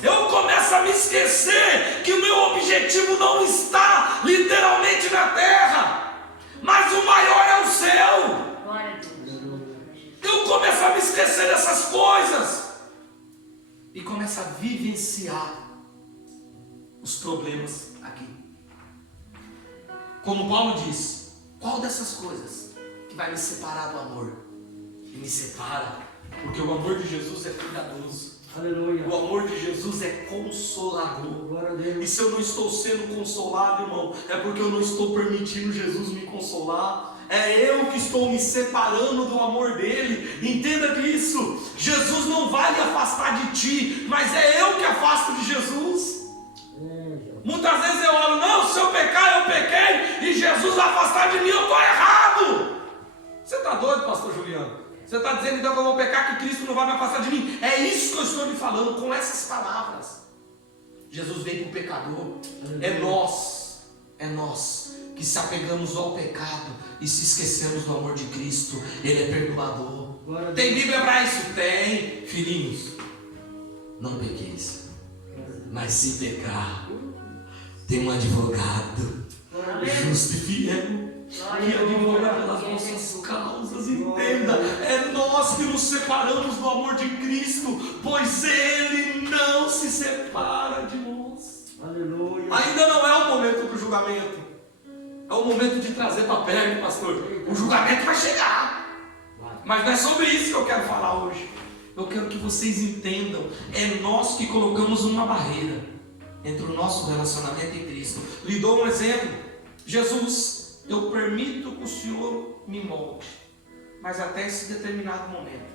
Eu começo a me esquecer que o meu objetivo não está literalmente na terra, mas o maior é o céu. Glória a Deus. Eu começo a me esquecer dessas coisas e começo a vivenciar os problemas aqui. Como Paulo diz, qual dessas coisas que vai me separar do amor? E me separa, porque o amor de Jesus é cuidadoso. Aleluia. O amor de Jesus é consolador. Glória a Deus. E se eu não estou sendo consolado, irmão, é porque eu não estou permitindo Jesus me consolar. É eu que estou me separando do amor dele. Entenda disso. Jesus não vai me afastar de ti, mas é eu que afasto de Jesus. Muitas vezes eu oro, não, se eu pecar, eu pequei, e Jesus vai afastar de mim, eu estou errado. Você está doido, pastor Juliano? Você está dizendo então que eu vou pecar, que Cristo não vai me afastar de mim? É isso que eu estou lhe falando, com essas palavras. Jesus veio para o pecador. É nós que se apegamos ao pecado e se esquecemos do amor de Cristo. Ele é perdoador. Tem Bíblia para isso? Tem. Filhinhos, não pequeis, mas se pecar, tem um advogado justo e fiel que advoga pelas nossas causas. Entenda, é nós que nos separamos do amor de Cristo, pois Ele não se separa de nós. Aleluia. Ainda não é o momento do julgamento, é o momento de trazer para perto, pastor. O julgamento vai chegar, mas não é sobre isso que eu quero falar hoje. Eu quero que vocês entendam, é nós que colocamos uma barreira entre o nosso relacionamento e Cristo. Lhe dou um exemplo. Jesus, eu permito que o Senhor me molde, mas até esse determinado momento.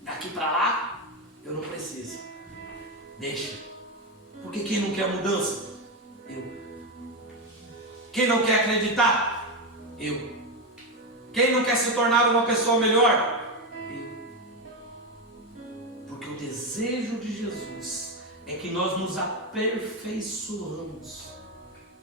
Daqui para lá, eu não preciso. Deixa. Porque quem não quer mudança? Eu. Quem não quer acreditar? Eu. Quem não quer se tornar uma pessoa melhor? Eu. Porque o desejo de Jesus é que nós nos aperfeiçoamos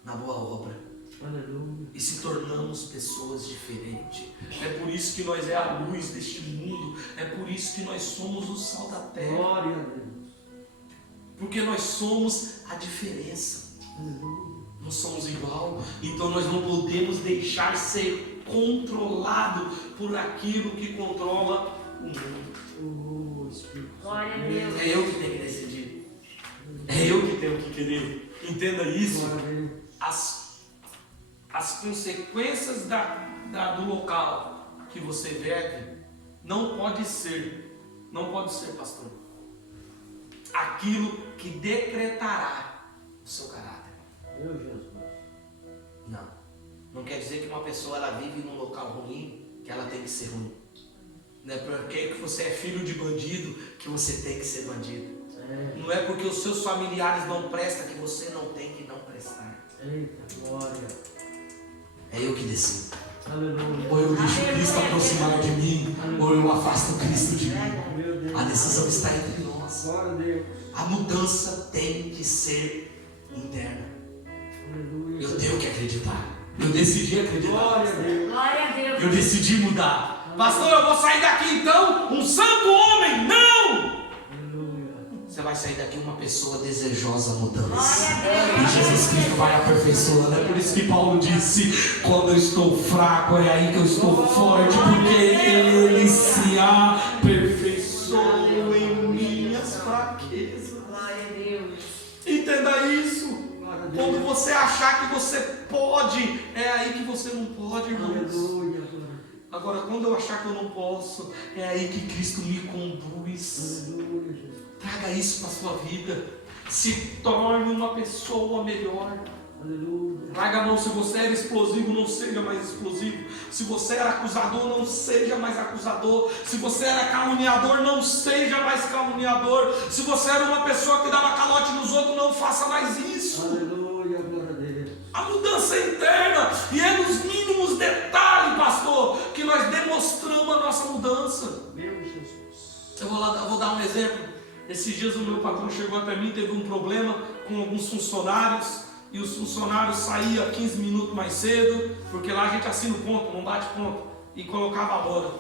na boa obra. Aleluia. E se tornamos pessoas diferentes. É por isso que nós é a luz deste mundo. É por isso que nós somos o sal da terra. Glória a Deus. Porque nós somos a diferença. Aleluia. Nós somos igual. Então nós não podemos deixar ser controlado por aquilo que controla o mundo. Oh, Espírito Santo. Glória a Deus. É eu que tenho que decidir. É eu que tenho que querer. Entenda isso. Glória a Deus. As consequências do local que você vive não pode ser, pastor, aquilo que decretará o seu caráter. Meu Jesus. Não quer dizer que uma pessoa ela vive num local ruim, que ela tem que ser ruim. Não é porque você é filho de bandido que você tem que ser bandido. Não é porque os seus familiares não prestam que você não tem que não prestar. Eita, glória. É eu que decido. Aleluia. Ou eu deixo Cristo aproximar de mim, ou eu afasto Cristo de mim. Meu Deus. A decisão está entre nós. Glória a Deus. A mudança tem que ser interna. Aleluia. Eu tenho que acreditar. Eu decidi acreditar. Glória a Deus. Glória a Deus. Eu decidi mudar. Pastor, eu vou sair daqui então um santo homem. Não! Aleluia. Você vai sair daqui uma pessoa desejosa mudança. Glória a E Deus. Jesus Cristo vai aperfeiçoando. É por isso que Paulo disse: quando eu estou fraco, é aí que eu estou forte, porque Ele se aperfeiçoa em minhas fraquezas. Glória a Deus. Entenda isso. Glória a Deus. Quando você achar que você pode, é aí que você não pode, irmãos. Aleluia. Glória Agora, quando eu achar que eu não posso, é aí que Cristo me conduz. Aleluia, Jesus. Traga isso para a sua vida. Se torne uma pessoa melhor. Aleluia. Larga a mão. Se você era explosivo, não seja mais explosivo. Se você era acusador, não seja mais acusador. Se você era caluniador, não seja mais caluniador. Se você era uma pessoa que dava calote nos outros, não faça mais isso. Aleluia. Glória a Deus. A mudança é interna. E é nos mínimos detalhes, pastor, que nós demonstramos a nossa mudança. Meu Jesus. Eu vou dar um exemplo. Esses dias o meu patrão chegou até mim, teve um problema com alguns funcionários, e os funcionários saíam 15 minutos mais cedo, porque lá a gente assina o ponto, não bate ponto, e colocava a hora.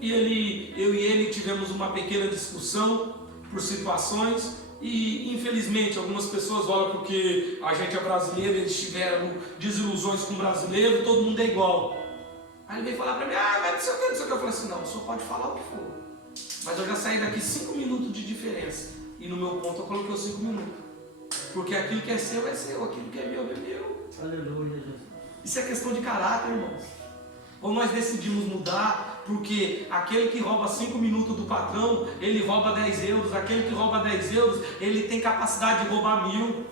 E eu e ele tivemos uma pequena discussão por situações, e infelizmente algumas pessoas olham porque a gente é brasileiro, eles tiveram desilusões com o brasileiro, todo mundo é igual. Aí ele veio falar para mim: mas não sei o que, não sei o que. Eu falei assim: não, o senhor pode falar o que for, mas eu já saí daqui 5 minutos de diferença. E no meu ponto eu coloquei os 5 minutos. Porque aquilo que é seu, aquilo que é meu, é meu. Aleluia, Jesus. Isso é questão de caráter, irmãos. Ou nós decidimos mudar, porque aquele que rouba 5 minutos do patrão, ele rouba 10 euros. Aquele que rouba 10 euros, ele tem capacidade de roubar 1000.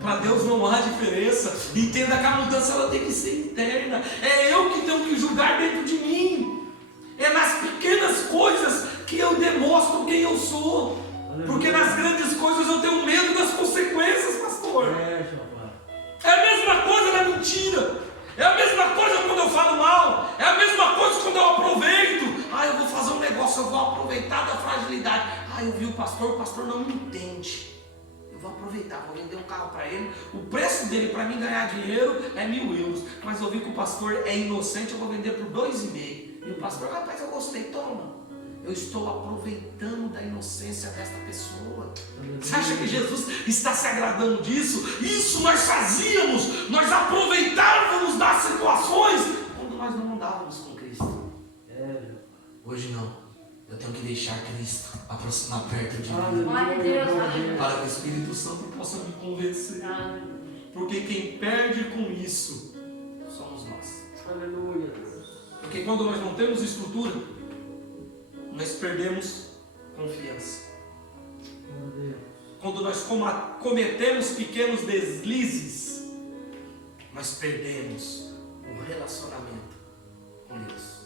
Para Deus não há diferença. Entenda que a mudança ela tem que ser interna. É eu que tenho que julgar dentro de mim. É nas pequenas coisas que eu demonstro quem eu sou. Porque nas grandes coisas eu tenho medo das consequências, pastor. É a mesma coisa na mentira. É a mesma coisa quando eu falo mal. É a mesma coisa quando eu aproveito. Eu vou fazer um negócio, eu vou aproveitar da fragilidade. Eu vi o pastor não me entende. Eu vou aproveitar, vou vender um carro para ele. O preço dele para mim ganhar dinheiro é 1.000 euros. Mas eu vi que o pastor é inocente, eu vou vender por 2,5. E o pastor: rapaz, eu gostei, toma. Eu estou aproveitando da inocência desta pessoa. Você acha que Jesus está se agradando disso? Isso nós fazíamos, nós aproveitávamos das situações quando nós não andávamos com Cristo. Hoje não. Eu tenho que deixar Cristo aproximar perto de mim, Glória a Deus. para que o Espírito Santo possa me convencer. Porque quem perde com isso somos nós. Aleluia. Porque quando nós não temos estrutura, nós perdemos confiança. Quando nós cometemos pequenos deslizes, nós perdemos o relacionamento com Deus.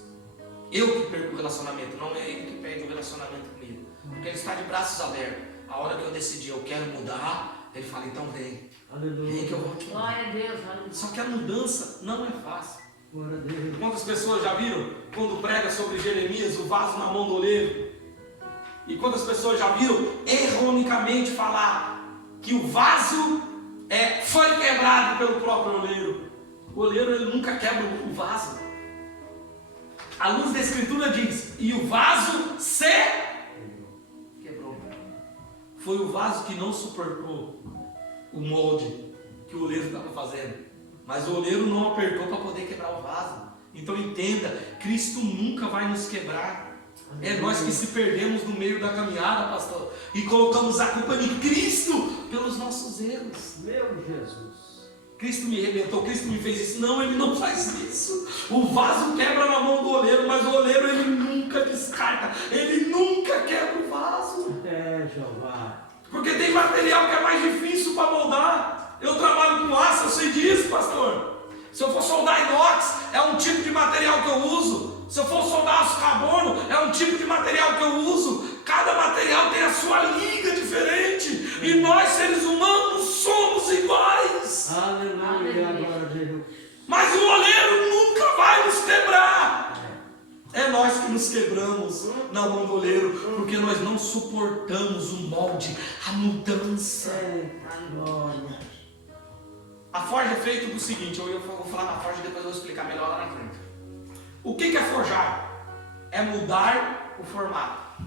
Eu que perco o relacionamento, não é ele que perde o relacionamento comigo. Porque ele está de braços abertos. A hora que eu decidi, eu quero mudar, ele fala, então vem Aleluia. que eu vou te mudar. Glória a Deus, aleluia. Só que a mudança não é fácil. Glória a Deus. Quantas pessoas já viram, quando prega sobre Jeremias, o vaso na mão do oleiro? E quantas pessoas já viram, erroneamente, falar que o vaso foi quebrado pelo próprio oleiro? O oleiro, ele nunca quebra o vaso. A luz da Escritura diz, e o vaso se quebrou. Foi o vaso que não suportou o molde que o oleiro estava fazendo. Mas o oleiro não apertou para poder quebrar o vaso. Então entenda, Cristo nunca vai nos quebrar. É nós que se perdemos no meio da caminhada, pastor, e colocamos a culpa de Cristo pelos nossos erros. Meu Jesus. Cristo me arrebentou, Cristo me fez isso. Não, Ele não faz isso. O vaso quebra na mão do oleiro, mas o oleiro ele nunca descarta, ele nunca quebra o vaso. Jeová. Porque tem material que é mais difícil para moldar. Eu trabalho com aço, eu sei disso, pastor. Se eu for soldar inox, é um tipo de material que eu uso. Se eu for soldar aço carbono, é um tipo de material que eu uso. Cada material tem a sua liga diferente. E nós, seres humanos, somos iguais. Aleluia. Glória a Deus. Mas o oleiro nunca vai nos quebrar. É nós que nos quebramos na mão do oleiro, porque nós não suportamos o molde, a mudança. Glória. A forja é feita do seguinte, eu vou falar na forja e depois eu vou explicar melhor lá na frente. O que é forjar? É mudar o formato.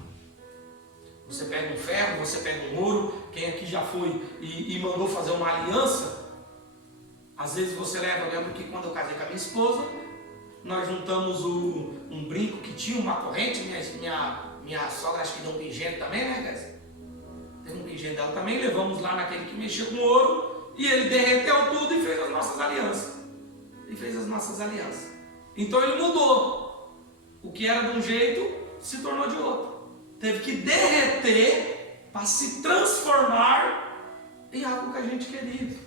Você pega um ferro, você pega um ouro, quem aqui já foi e mandou fazer uma aliança, às vezes você leva, eu lembro que quando eu casei com a minha esposa, nós juntamos um brinco que tinha uma corrente, minha sogra acho que deu um pingente também, né, Kézia? Teve um pingente dela também, levamos lá naquele que mexia com ouro, e ele derreteu tudo e fez as nossas alianças. Então ele mudou. O que era de um jeito se tornou de outro. Teve que derreter para se transformar em algo que a gente queria.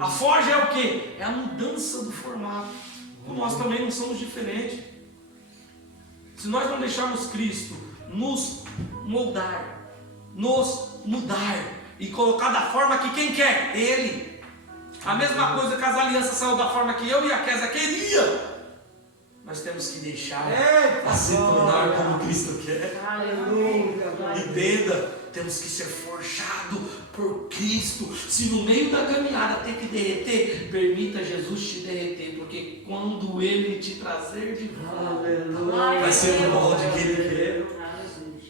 A forja é o quê? É a mudança do formato. Nós também não somos diferentes. Se nós não deixarmos Cristo nos moldar, nos mudar e colocar da forma que quem quer? Ele. A mesma coisa que as alianças saiu da forma que eu e a Kézia queria. Nós temos que deixar a se tornar como Cristo quer. Aleluia. Entenda, temos que ser forjado por Cristo. Se no meio da caminhada tem que derreter, permita Jesus te derreter, porque quando Ele te trazer de volta, vai ser o molde que Ele quer.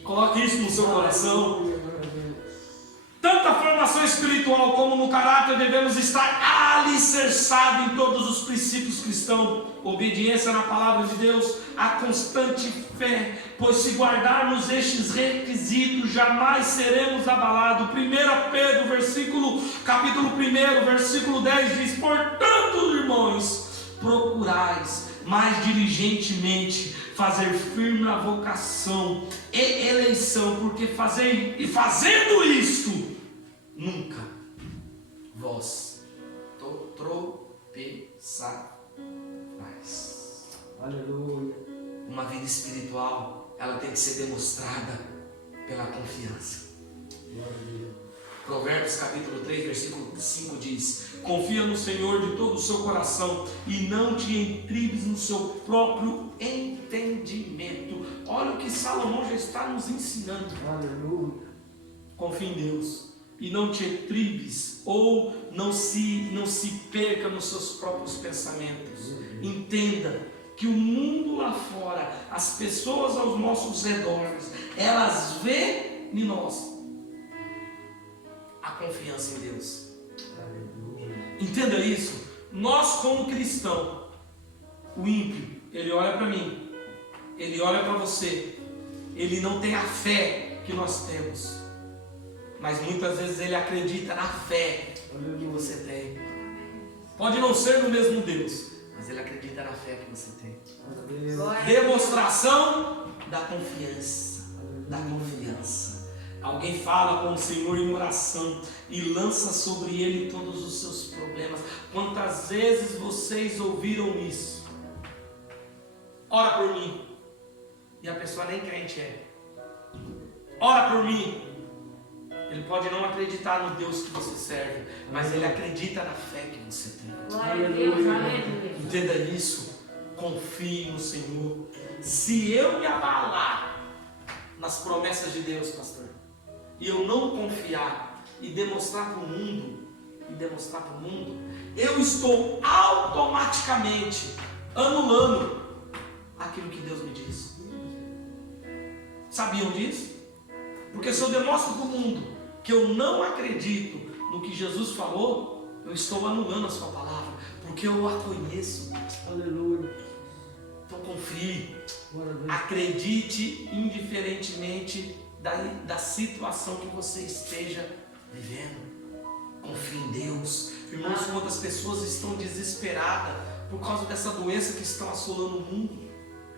Coloque isso no seu coração. Tanto a formação espiritual como no caráter devemos estar alicerçados em todos os princípios cristãos. Obediência na palavra de Deus, a constante fé, pois se guardarmos estes requisitos, jamais seremos abalados. 1 Pedro, capítulo 1, versículo 10 diz: portanto, irmãos, procurais mais diligentemente fazer firme a vocação e eleição, porque fazendo isto, nunca vós tropeçareis. Aleluia. Uma vida espiritual, ela tem que ser demonstrada pela confiança. Provérbios capítulo 3, versículo 5 diz: confia no Senhor de todo o seu coração e não te intrigues no seu próprio entendimento. Olha o que Salomão já está nos ensinando. Aleluia. Confie em Deus e não te intrigues, ou não se perca nos seus próprios pensamentos. Entenda que o mundo lá fora, as pessoas aos nossos redores, elas veem em nós a confiança em Deus. Entenda isso. Nós, como cristão, o ímpio, ele olha para mim, ele olha para você, ele não tem a fé que nós temos, mas muitas vezes ele acredita na fé que você tem. Pode não ser do mesmo Deus, mas ele acredita na fé que você tem. Demonstração da confiança. Da confiança. Alguém fala com o Senhor em oração e lança sobre Ele todos os seus problemas. Quantas vezes vocês ouviram isso? Ora por mim. E a pessoa nem crente é. Ora por mim. Ele pode não acreditar no Deus que você serve, mas ele acredita na fé que você tem. Glória a Deus, aleluia. Entenda isso. Confie no Senhor. Se eu me abalar nas promessas de Deus, pastor, e eu não confiar e demonstrar para o mundo, eu estou automaticamente anulando aquilo que Deus me diz. Sabiam disso? Porque se eu demonstro para o mundo que eu não acredito no que Jesus falou, eu estou anulando a sua palavra, porque eu a conheço. Aleluia. Então confie, Glória a Deus. acredite indiferentemente da situação que você esteja vivendo. Confie em Deus. Irmãos, quantas pessoas estão desesperadas por causa dessa doença que está assolando o mundo.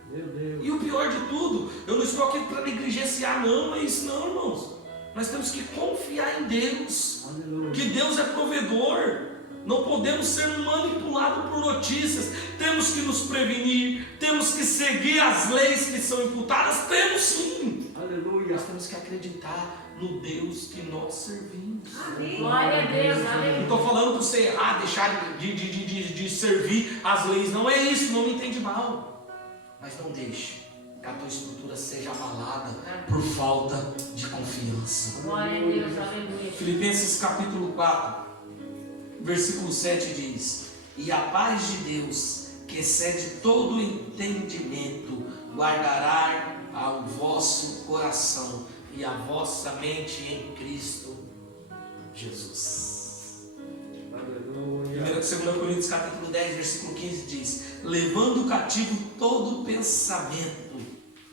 Meu Deus. E o pior de tudo, eu não estou aqui para negligenciar, não é isso não, irmãos. Nós temos que confiar em Deus, Aleluia. que Deus é provedor. Não podemos ser manipulados por notícias. Temos que nos prevenir, temos que seguir as leis que são imputadas, temos sim. Aleluia. Nós temos que acreditar no Deus que nós servimos. Glória a Deus, Não aleluia. estou falando para você errar, deixar de servir as leis, não é isso, não me entende mal. Mas não deixe que a tua estrutura seja abalada por falta de confiança. Glória a Deus, aleluia. Filipenses capítulo 4, versículo 7 diz: E a paz de Deus, que excede todo entendimento, guardará ao vosso coração e a vossa mente em Cristo Jesus. Aleluia. 2 Coríntios capítulo 10, versículo 15 diz: levando cativo todo pensamento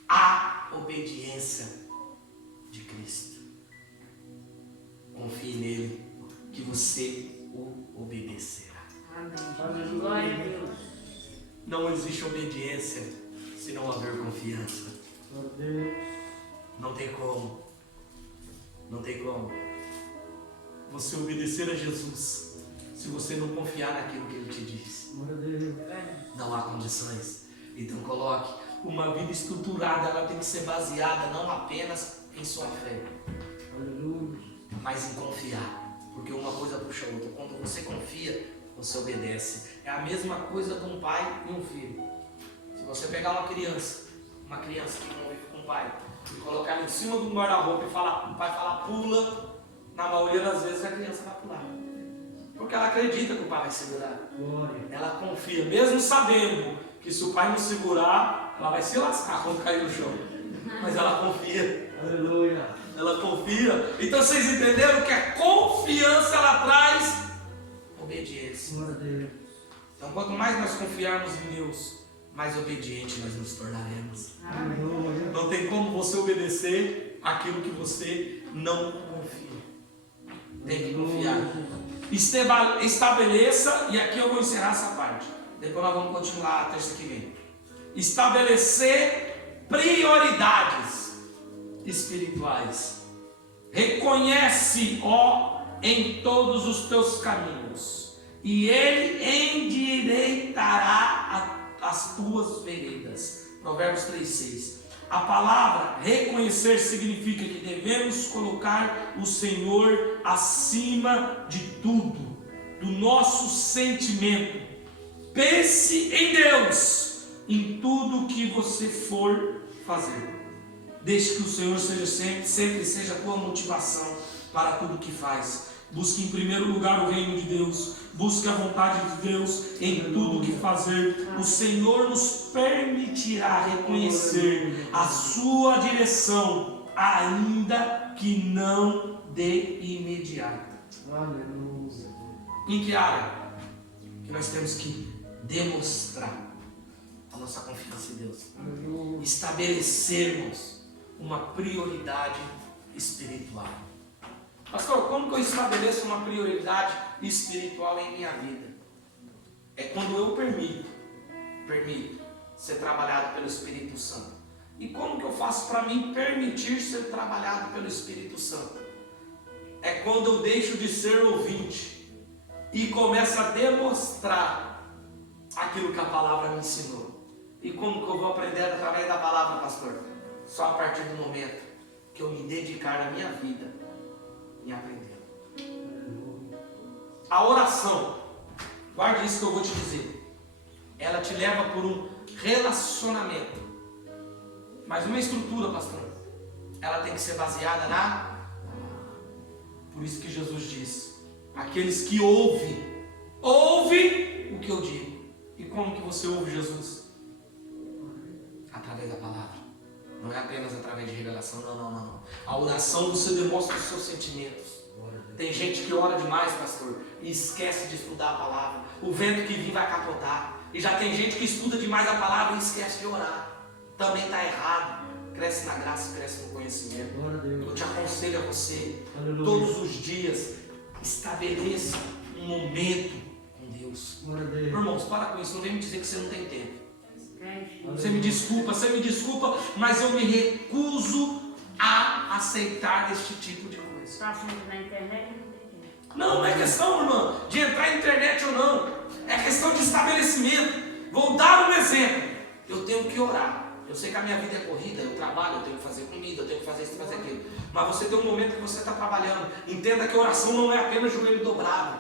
à obediência de Cristo. Confie nele, que você o obedecerá. Amém. Glória a Deus. Não existe obediência se não haver confiança. Glória a Deus. Não tem como. Não tem como você obedecer a Jesus se você não confiar naquilo que ele te diz. Glória a Deus. Não há condições. Então coloque, uma vida estruturada, ela tem que ser baseada não apenas em sua fé, Aleluia. mas em confiar. Porque uma coisa puxa a outra. Quando você confia, você obedece. É a mesma coisa de um pai e um filho. Se você pegar uma criança que convive com o pai, e colocar ela em cima de um guarda-roupa e falar, o pai falar pula, na maioria das vezes a criança vai pular. Porque ela acredita que o pai vai segurar. Glória. Ela confia, mesmo sabendo que se o pai não segurar, ela vai se lascar quando cair no chão. Mas ela confia. Aleluia. Ela confia. Então vocês entenderam que a confiança ela traz obediência. Glória a Deus. Então quanto mais nós confiarmos em Deus, mais obediente nós nos tornaremos. Aleluia. Não tem como você obedecer aquilo que você não confia. Tem que confiar. Estabeleça, e aqui eu vou encerrar essa parte. Depois nós vamos continuar a terça que vem. Estabelecer prioridades espirituais. Reconhece, ó, em todos os teus caminhos, e ele endireitará as tuas veredas. Provérbios 3:6. A palavra reconhecer significa que devemos colocar o Senhor acima de tudo, do nosso sentimento. Pense em Deus em tudo que você for fazer. Deixe que o Senhor seja sempre seja a tua motivação para tudo que faz. Busque em primeiro lugar o reino de Deus. Busque a vontade de Deus em tudo que fazer. O Senhor nos permitirá reconhecer a sua direção, ainda que não de imediato. Aleluia. Em que área? Que nós temos que demonstrar a nossa confiança em Deus. Aleluia. Estabelecermos uma prioridade espiritual. Pastor, como que eu estabeleço uma prioridade espiritual em minha vida? É quando eu permito ser trabalhado pelo Espírito Santo. E como que eu faço para me permitir ser trabalhado pelo Espírito Santo? É quando eu deixo de ser ouvinte e começo a demonstrar aquilo que a palavra me ensinou. E como que eu vou aprender através da palavra, pastor? Só a partir do momento que eu me dedicar a minha vida em aprendê-lo. Aleluia. A oração, guarde isso que eu vou te dizer, ela te leva por um relacionamento. Mas uma estrutura, pastor, ela tem que ser baseada na... Por isso que Jesus diz, aqueles que ouvem o que eu digo. E como que você ouve Jesus? Através da palavra. Não é apenas através de revelação, não. A oração você demonstra os seus sentimentos. Tem gente que ora demais, pastor, e esquece de estudar a palavra. O vento que vir vai capotar. E já tem gente que estuda demais a palavra e esquece de orar. Também está errado. Cresce na graça, cresce no conhecimento. Eu te aconselho a você, Aleluia. todos os dias, estabeleça um momento com Deus. Glória a Deus. Irmãos, para com isso, não vem me dizer que você não tem tempo. Escreve. Você me desculpa, mas eu me recuso a aceitar este tipo de coisa. Está sempre na internet e não tem tempo. Não é questão, irmã, de entrar na internet ou não. É questão de estabelecimento. Vou dar um exemplo. Eu tenho que orar. Eu sei que a minha vida é corrida, eu trabalho, eu tenho que fazer comida, eu tenho que fazer isso e fazer aquilo. Mas você tem um momento que você está trabalhando. Entenda que oração não é apenas joelho dobrado.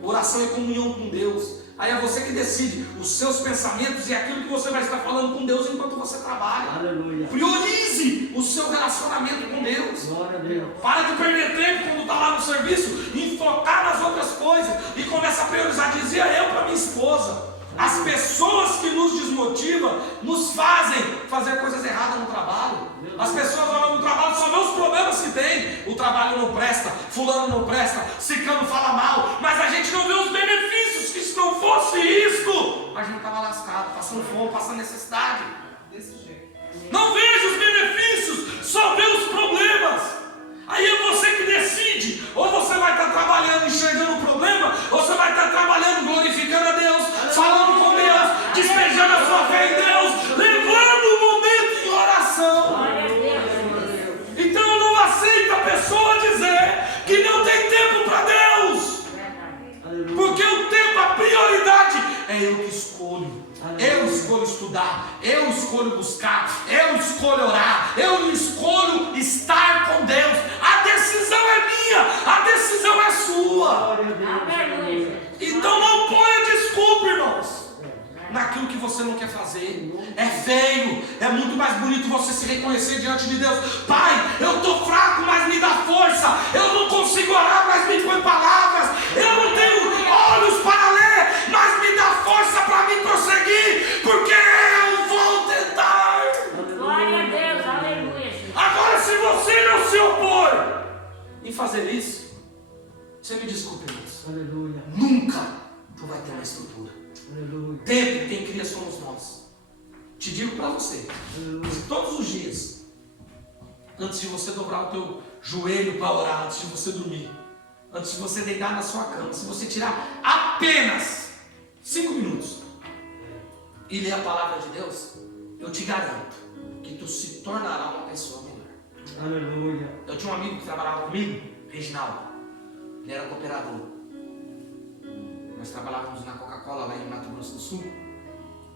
Oração é comunhão com Deus. Aí é você que decide os seus pensamentos e aquilo que você vai estar falando com Deus enquanto você trabalha. Aleluia. Priorize o seu relacionamento com Deus. Glória a Deus. Para de perder tempo quando está lá no serviço em focar nas outras coisas e começa a priorizar. Dizia eu para minha esposa: as pessoas que nos desmotivam nos fazem fazer coisas erradas no trabalho. As pessoas olham no trabalho só vê os problemas que tem. O trabalho não presta, fulano não presta, ciclano fala mal, mas a gente não vê os benefícios. Que se não fosse isso, a gente estava lascado, passando fome, passando necessidade. Não veja os benefícios, só vê os problemas. Aí é você que decide. Ou você vai estar trabalhando enxergando o problema, ou você vai estar trabalhando glorificando a Deus, falando com Deus, despejando a sua fé em Deus, levando o momento em oração. Glória a Deus. Então eu não aceito a pessoa dizer que não tem tempo para Deus. Verdade. Aleluia. Porque o tempo, a prioridade é eu que escolho. Eu escolho estudar, eu escolho buscar, eu escolho orar, eu escolho estar com Deus. A decisão é minha, a decisão é sua. Glória a Deus. Aleluia. Então não ponha desculpa, irmãos, naquilo que você não quer fazer. É feio, é muito mais bonito você se reconhecer diante de Deus. Pai, eu estou fraco, mas me dá força. Eu não consigo orar, mas me põe palavras. Eu não tenho olhos para ler, mas me dá força para me prosseguir, porque eu vou tentar. Glória a Deus. Aleluia. Agora, se você não se opor em fazer isso, você me desculpe, irmãos, Aleluia. nunca tu vai ter uma estrutura. Aleluia. Tempo quem cria somos nós. Te digo para você, Aleluia. todos os dias, antes de você dobrar o teu joelho para orar, antes de você dormir, antes de você deitar na sua cama, se você tirar apenas 5 minutos e ler a palavra de Deus, eu te garanto que tu se tornará uma pessoa melhor. Aleluia. Eu tinha um amigo que trabalhava comigo, Reginaldo. Ele era cooperador. Nós trabalhávamos na Coca-Cola lá em Mato Grosso do Sul.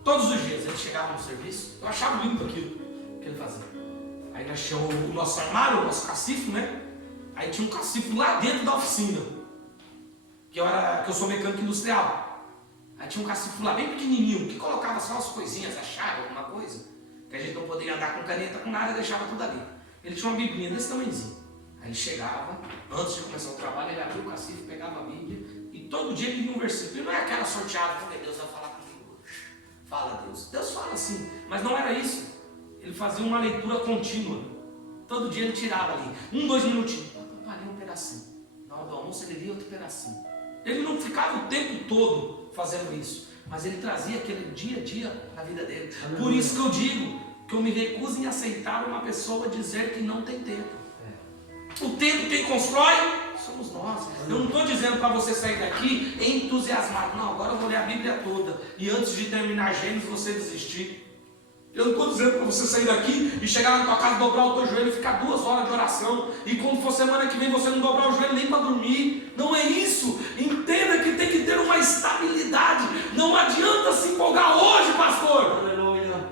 Todos os dias ele chegava no serviço. Eu achava lindo aquilo que ele fazia. Aí nós tínhamos o nosso armário, o nosso cacifo, né? Aí tinha um cacifo lá dentro da oficina. Que eu sou mecânico industrial. Aí tinha um cacifo lá bem pequenininho, que colocava só as coisinhas, a chave, alguma coisa. Que a gente não poderia andar com caneta, com nada, deixava tudo ali. Ele tinha uma biblinha desse tamanhozinho. Aí ele chegava, antes de começar o trabalho, ele abria o cacifo, pegava a Bíblia, e todo dia ele lia um versículo. E não é aquela sorteada, porque Deus vai falar comigo hoje. Fala Deus. Deus fala assim, mas não era isso. Ele fazia uma leitura contínua. Todo dia ele tirava ali, 2 minutinhos. Eu parei um pedacinho. Na hora do almoço ele lia outro pedacinho. Ele não ficava o tempo todo fazendo isso, mas ele trazia aquele dia a dia na vida dele. Por isso que eu digo que eu me recuso em aceitar uma pessoa dizer que não tem tempo. O tempo quem constrói somos nós. Eu não estou dizendo para você sair daqui entusiasmado. Não, agora eu vou ler a Bíblia toda e antes de terminar Gênesis você desistir. Eu não estou dizendo para você sair daqui e chegar lá na tua casa, dobrar o teu joelho e ficar 2 horas de oração. E quando for semana que vem você não dobrar o joelho nem para dormir. Não é isso. Entenda que tem que ter uma estabilidade. Não adianta se empolgar hoje, pastor, Aleluia.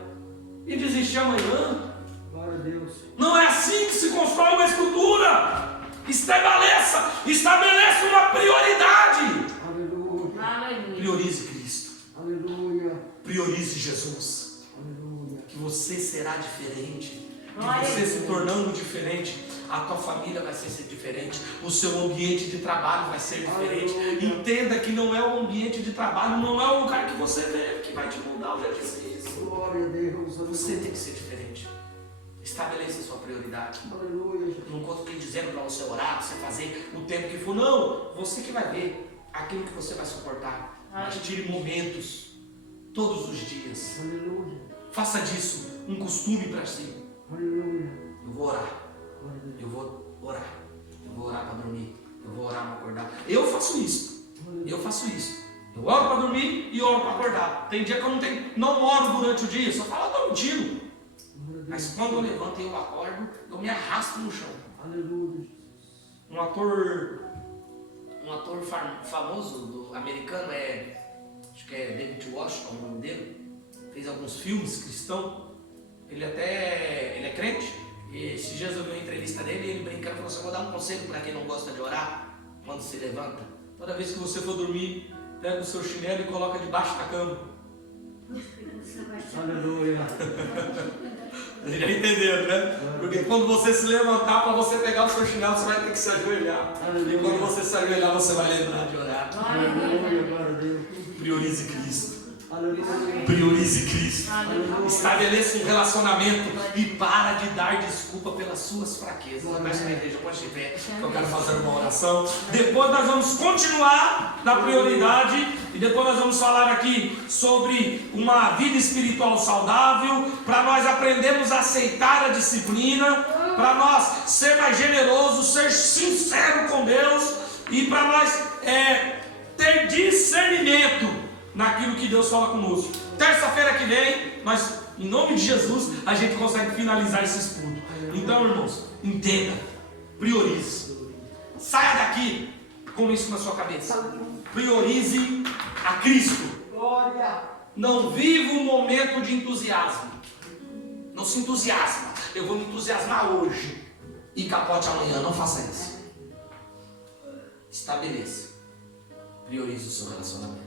e desistir amanhã. Glória a Deus. Não é assim que se constrói uma estrutura. Estabeleça estabeleça uma prioridade. Aleluia. Aleluia. Priorize Cristo, Aleluia. priorize Jesus, Aleluia. que você será diferente. E Glória a você se Deus. tornando diferente, a tua família vai ser diferente, o seu ambiente de trabalho vai ser diferente. Aleluia. Entenda que não é o ambiente de trabalho, não é o lugar que você vê que vai te mudar. Eu já disse isso. Glória a Deus. Você tem que ser diferente. Estabeleça a sua prioridade. Aleluia. Não estou dizendo para você orar, para você fazer o tempo que for. Não, você que vai ver aquilo que você vai suportar. Mas tire momentos todos os dias. Aleluia. Faça disso um costume para si. Aleluia. Eu vou orar. Glória a Deus. Eu vou orar. Eu vou orar para dormir. Eu vou orar para acordar. Eu faço isso. Eu faço isso. Eu oro para dormir e oro para acordar. Tem dia que eu não oro durante o dia, só falo, eu dou um tiro. Mas quando eu levanto e eu acordo, eu me arrasto no chão. Aleluia. Um ator famoso americano, acho que é David Washington, o nome dele, fez alguns filmes cristãos. Ele é crente. E esses dias eu vi uma entrevista dele e ele brincando falou assim: eu vou dar um conselho para quem não gosta de orar quando se levanta. Toda vez que você for dormir, pega o seu chinelo e coloca debaixo da cama. Aleluia. Vocês já entenderam, né? Porque quando você se levantar, para você pegar o seu chinelo, você vai ter que se ajoelhar. E quando você se ajoelhar, você vai lembrar de orar. Aleluia. Glória a Deus. Priorize Cristo. Aleluia. Priorize Cristo. Aleluia. Estabeleça um relacionamento e para de dar desculpa pelas suas fraquezas. Eu peço na igreja, pode de pé, que eu quero fazer uma oração. Depois nós vamos continuar na prioridade e depois nós vamos falar aqui sobre uma vida espiritual saudável, para nós aprendermos a aceitar a disciplina, para nós ser mais generosos, ser sincero com Deus e para nós ter discernimento naquilo que Deus fala conosco. Terça-feira que vem, nós, em nome de Jesus, a gente consegue finalizar esse estudo. Então, irmãos, entenda, priorize. Saia daqui com isso na sua cabeça. Priorize a Cristo. Glória. Não viva um momento de entusiasmo. Não se entusiasma. Eu vou me entusiasmar hoje e capote amanhã. Não faça isso. Estabeleça. Priorize o seu relacionamento.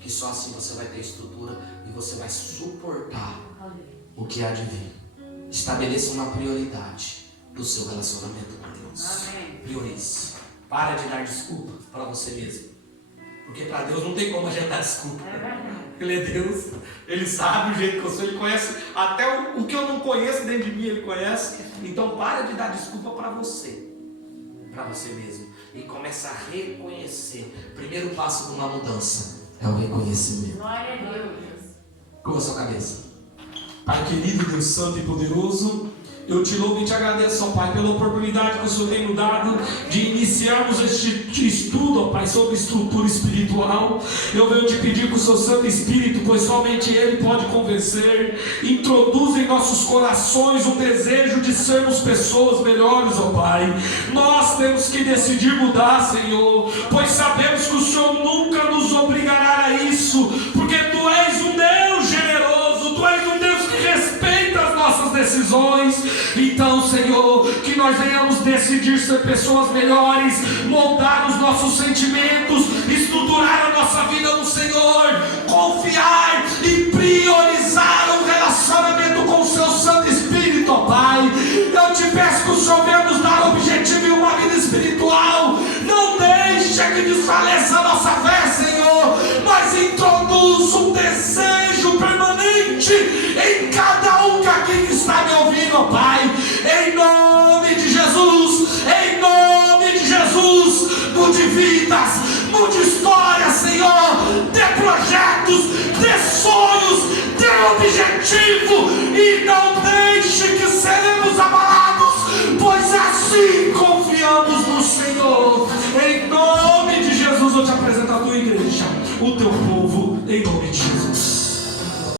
Que só assim você vai ter estrutura e você vai suportar o que há de vir. Estabeleça uma prioridade do seu relacionamento com Deus. Amém. Priorize. Para de dar desculpa para você mesmo. Porque para Deus não tem como a gente dar desculpa. É verdade. Ele é Deus. Ele sabe o jeito que eu sou. Ele conhece até o que eu não conheço dentro de mim. Ele conhece. Então para de dar desculpa para você. Para você mesmo. E começa a reconhecer. Primeiro passo de uma mudança é o reconhecimento. Glória a Deus. Curva a sua cabeça. Pai querido, Deus santo e poderoso, eu te louvo e te agradeço, ó Pai, pela oportunidade que o Senhor tem nos dado de iniciarmos este estudo, ó Pai, sobre estrutura espiritual. Eu venho te pedir com o seu Santo Espírito, pois somente Ele pode convencer. Introduza em nossos corações um desejo de sermos pessoas melhores, ó Pai. Nós temos que decidir mudar, Senhor, pois sabemos que o Senhor nunca nos obrigará a isso, porque Tu és um Deus generoso, Tu és um Deus que respeita as nossas decisões. Então, Senhor, que nós venhamos decidir ser pessoas melhores, moldar os nossos sentimentos, estruturar a nossa vida no Senhor, confiar e priorizar um relacionamento com o Seu Santo Espírito, ó Pai. Eu te peço que o Senhor venha nos dar objetivo em uma vida espiritual. Não deixe que desfaleça a nossa fé, Senhor, mas introduz um desejo permanente em cada um que aqui está me ouvindo, ó Pai. Em nome de Jesus, em nome de Jesus, mude vidas, mude histórias, Senhor, dê projetos, dê sonhos, dê objetivo e não dê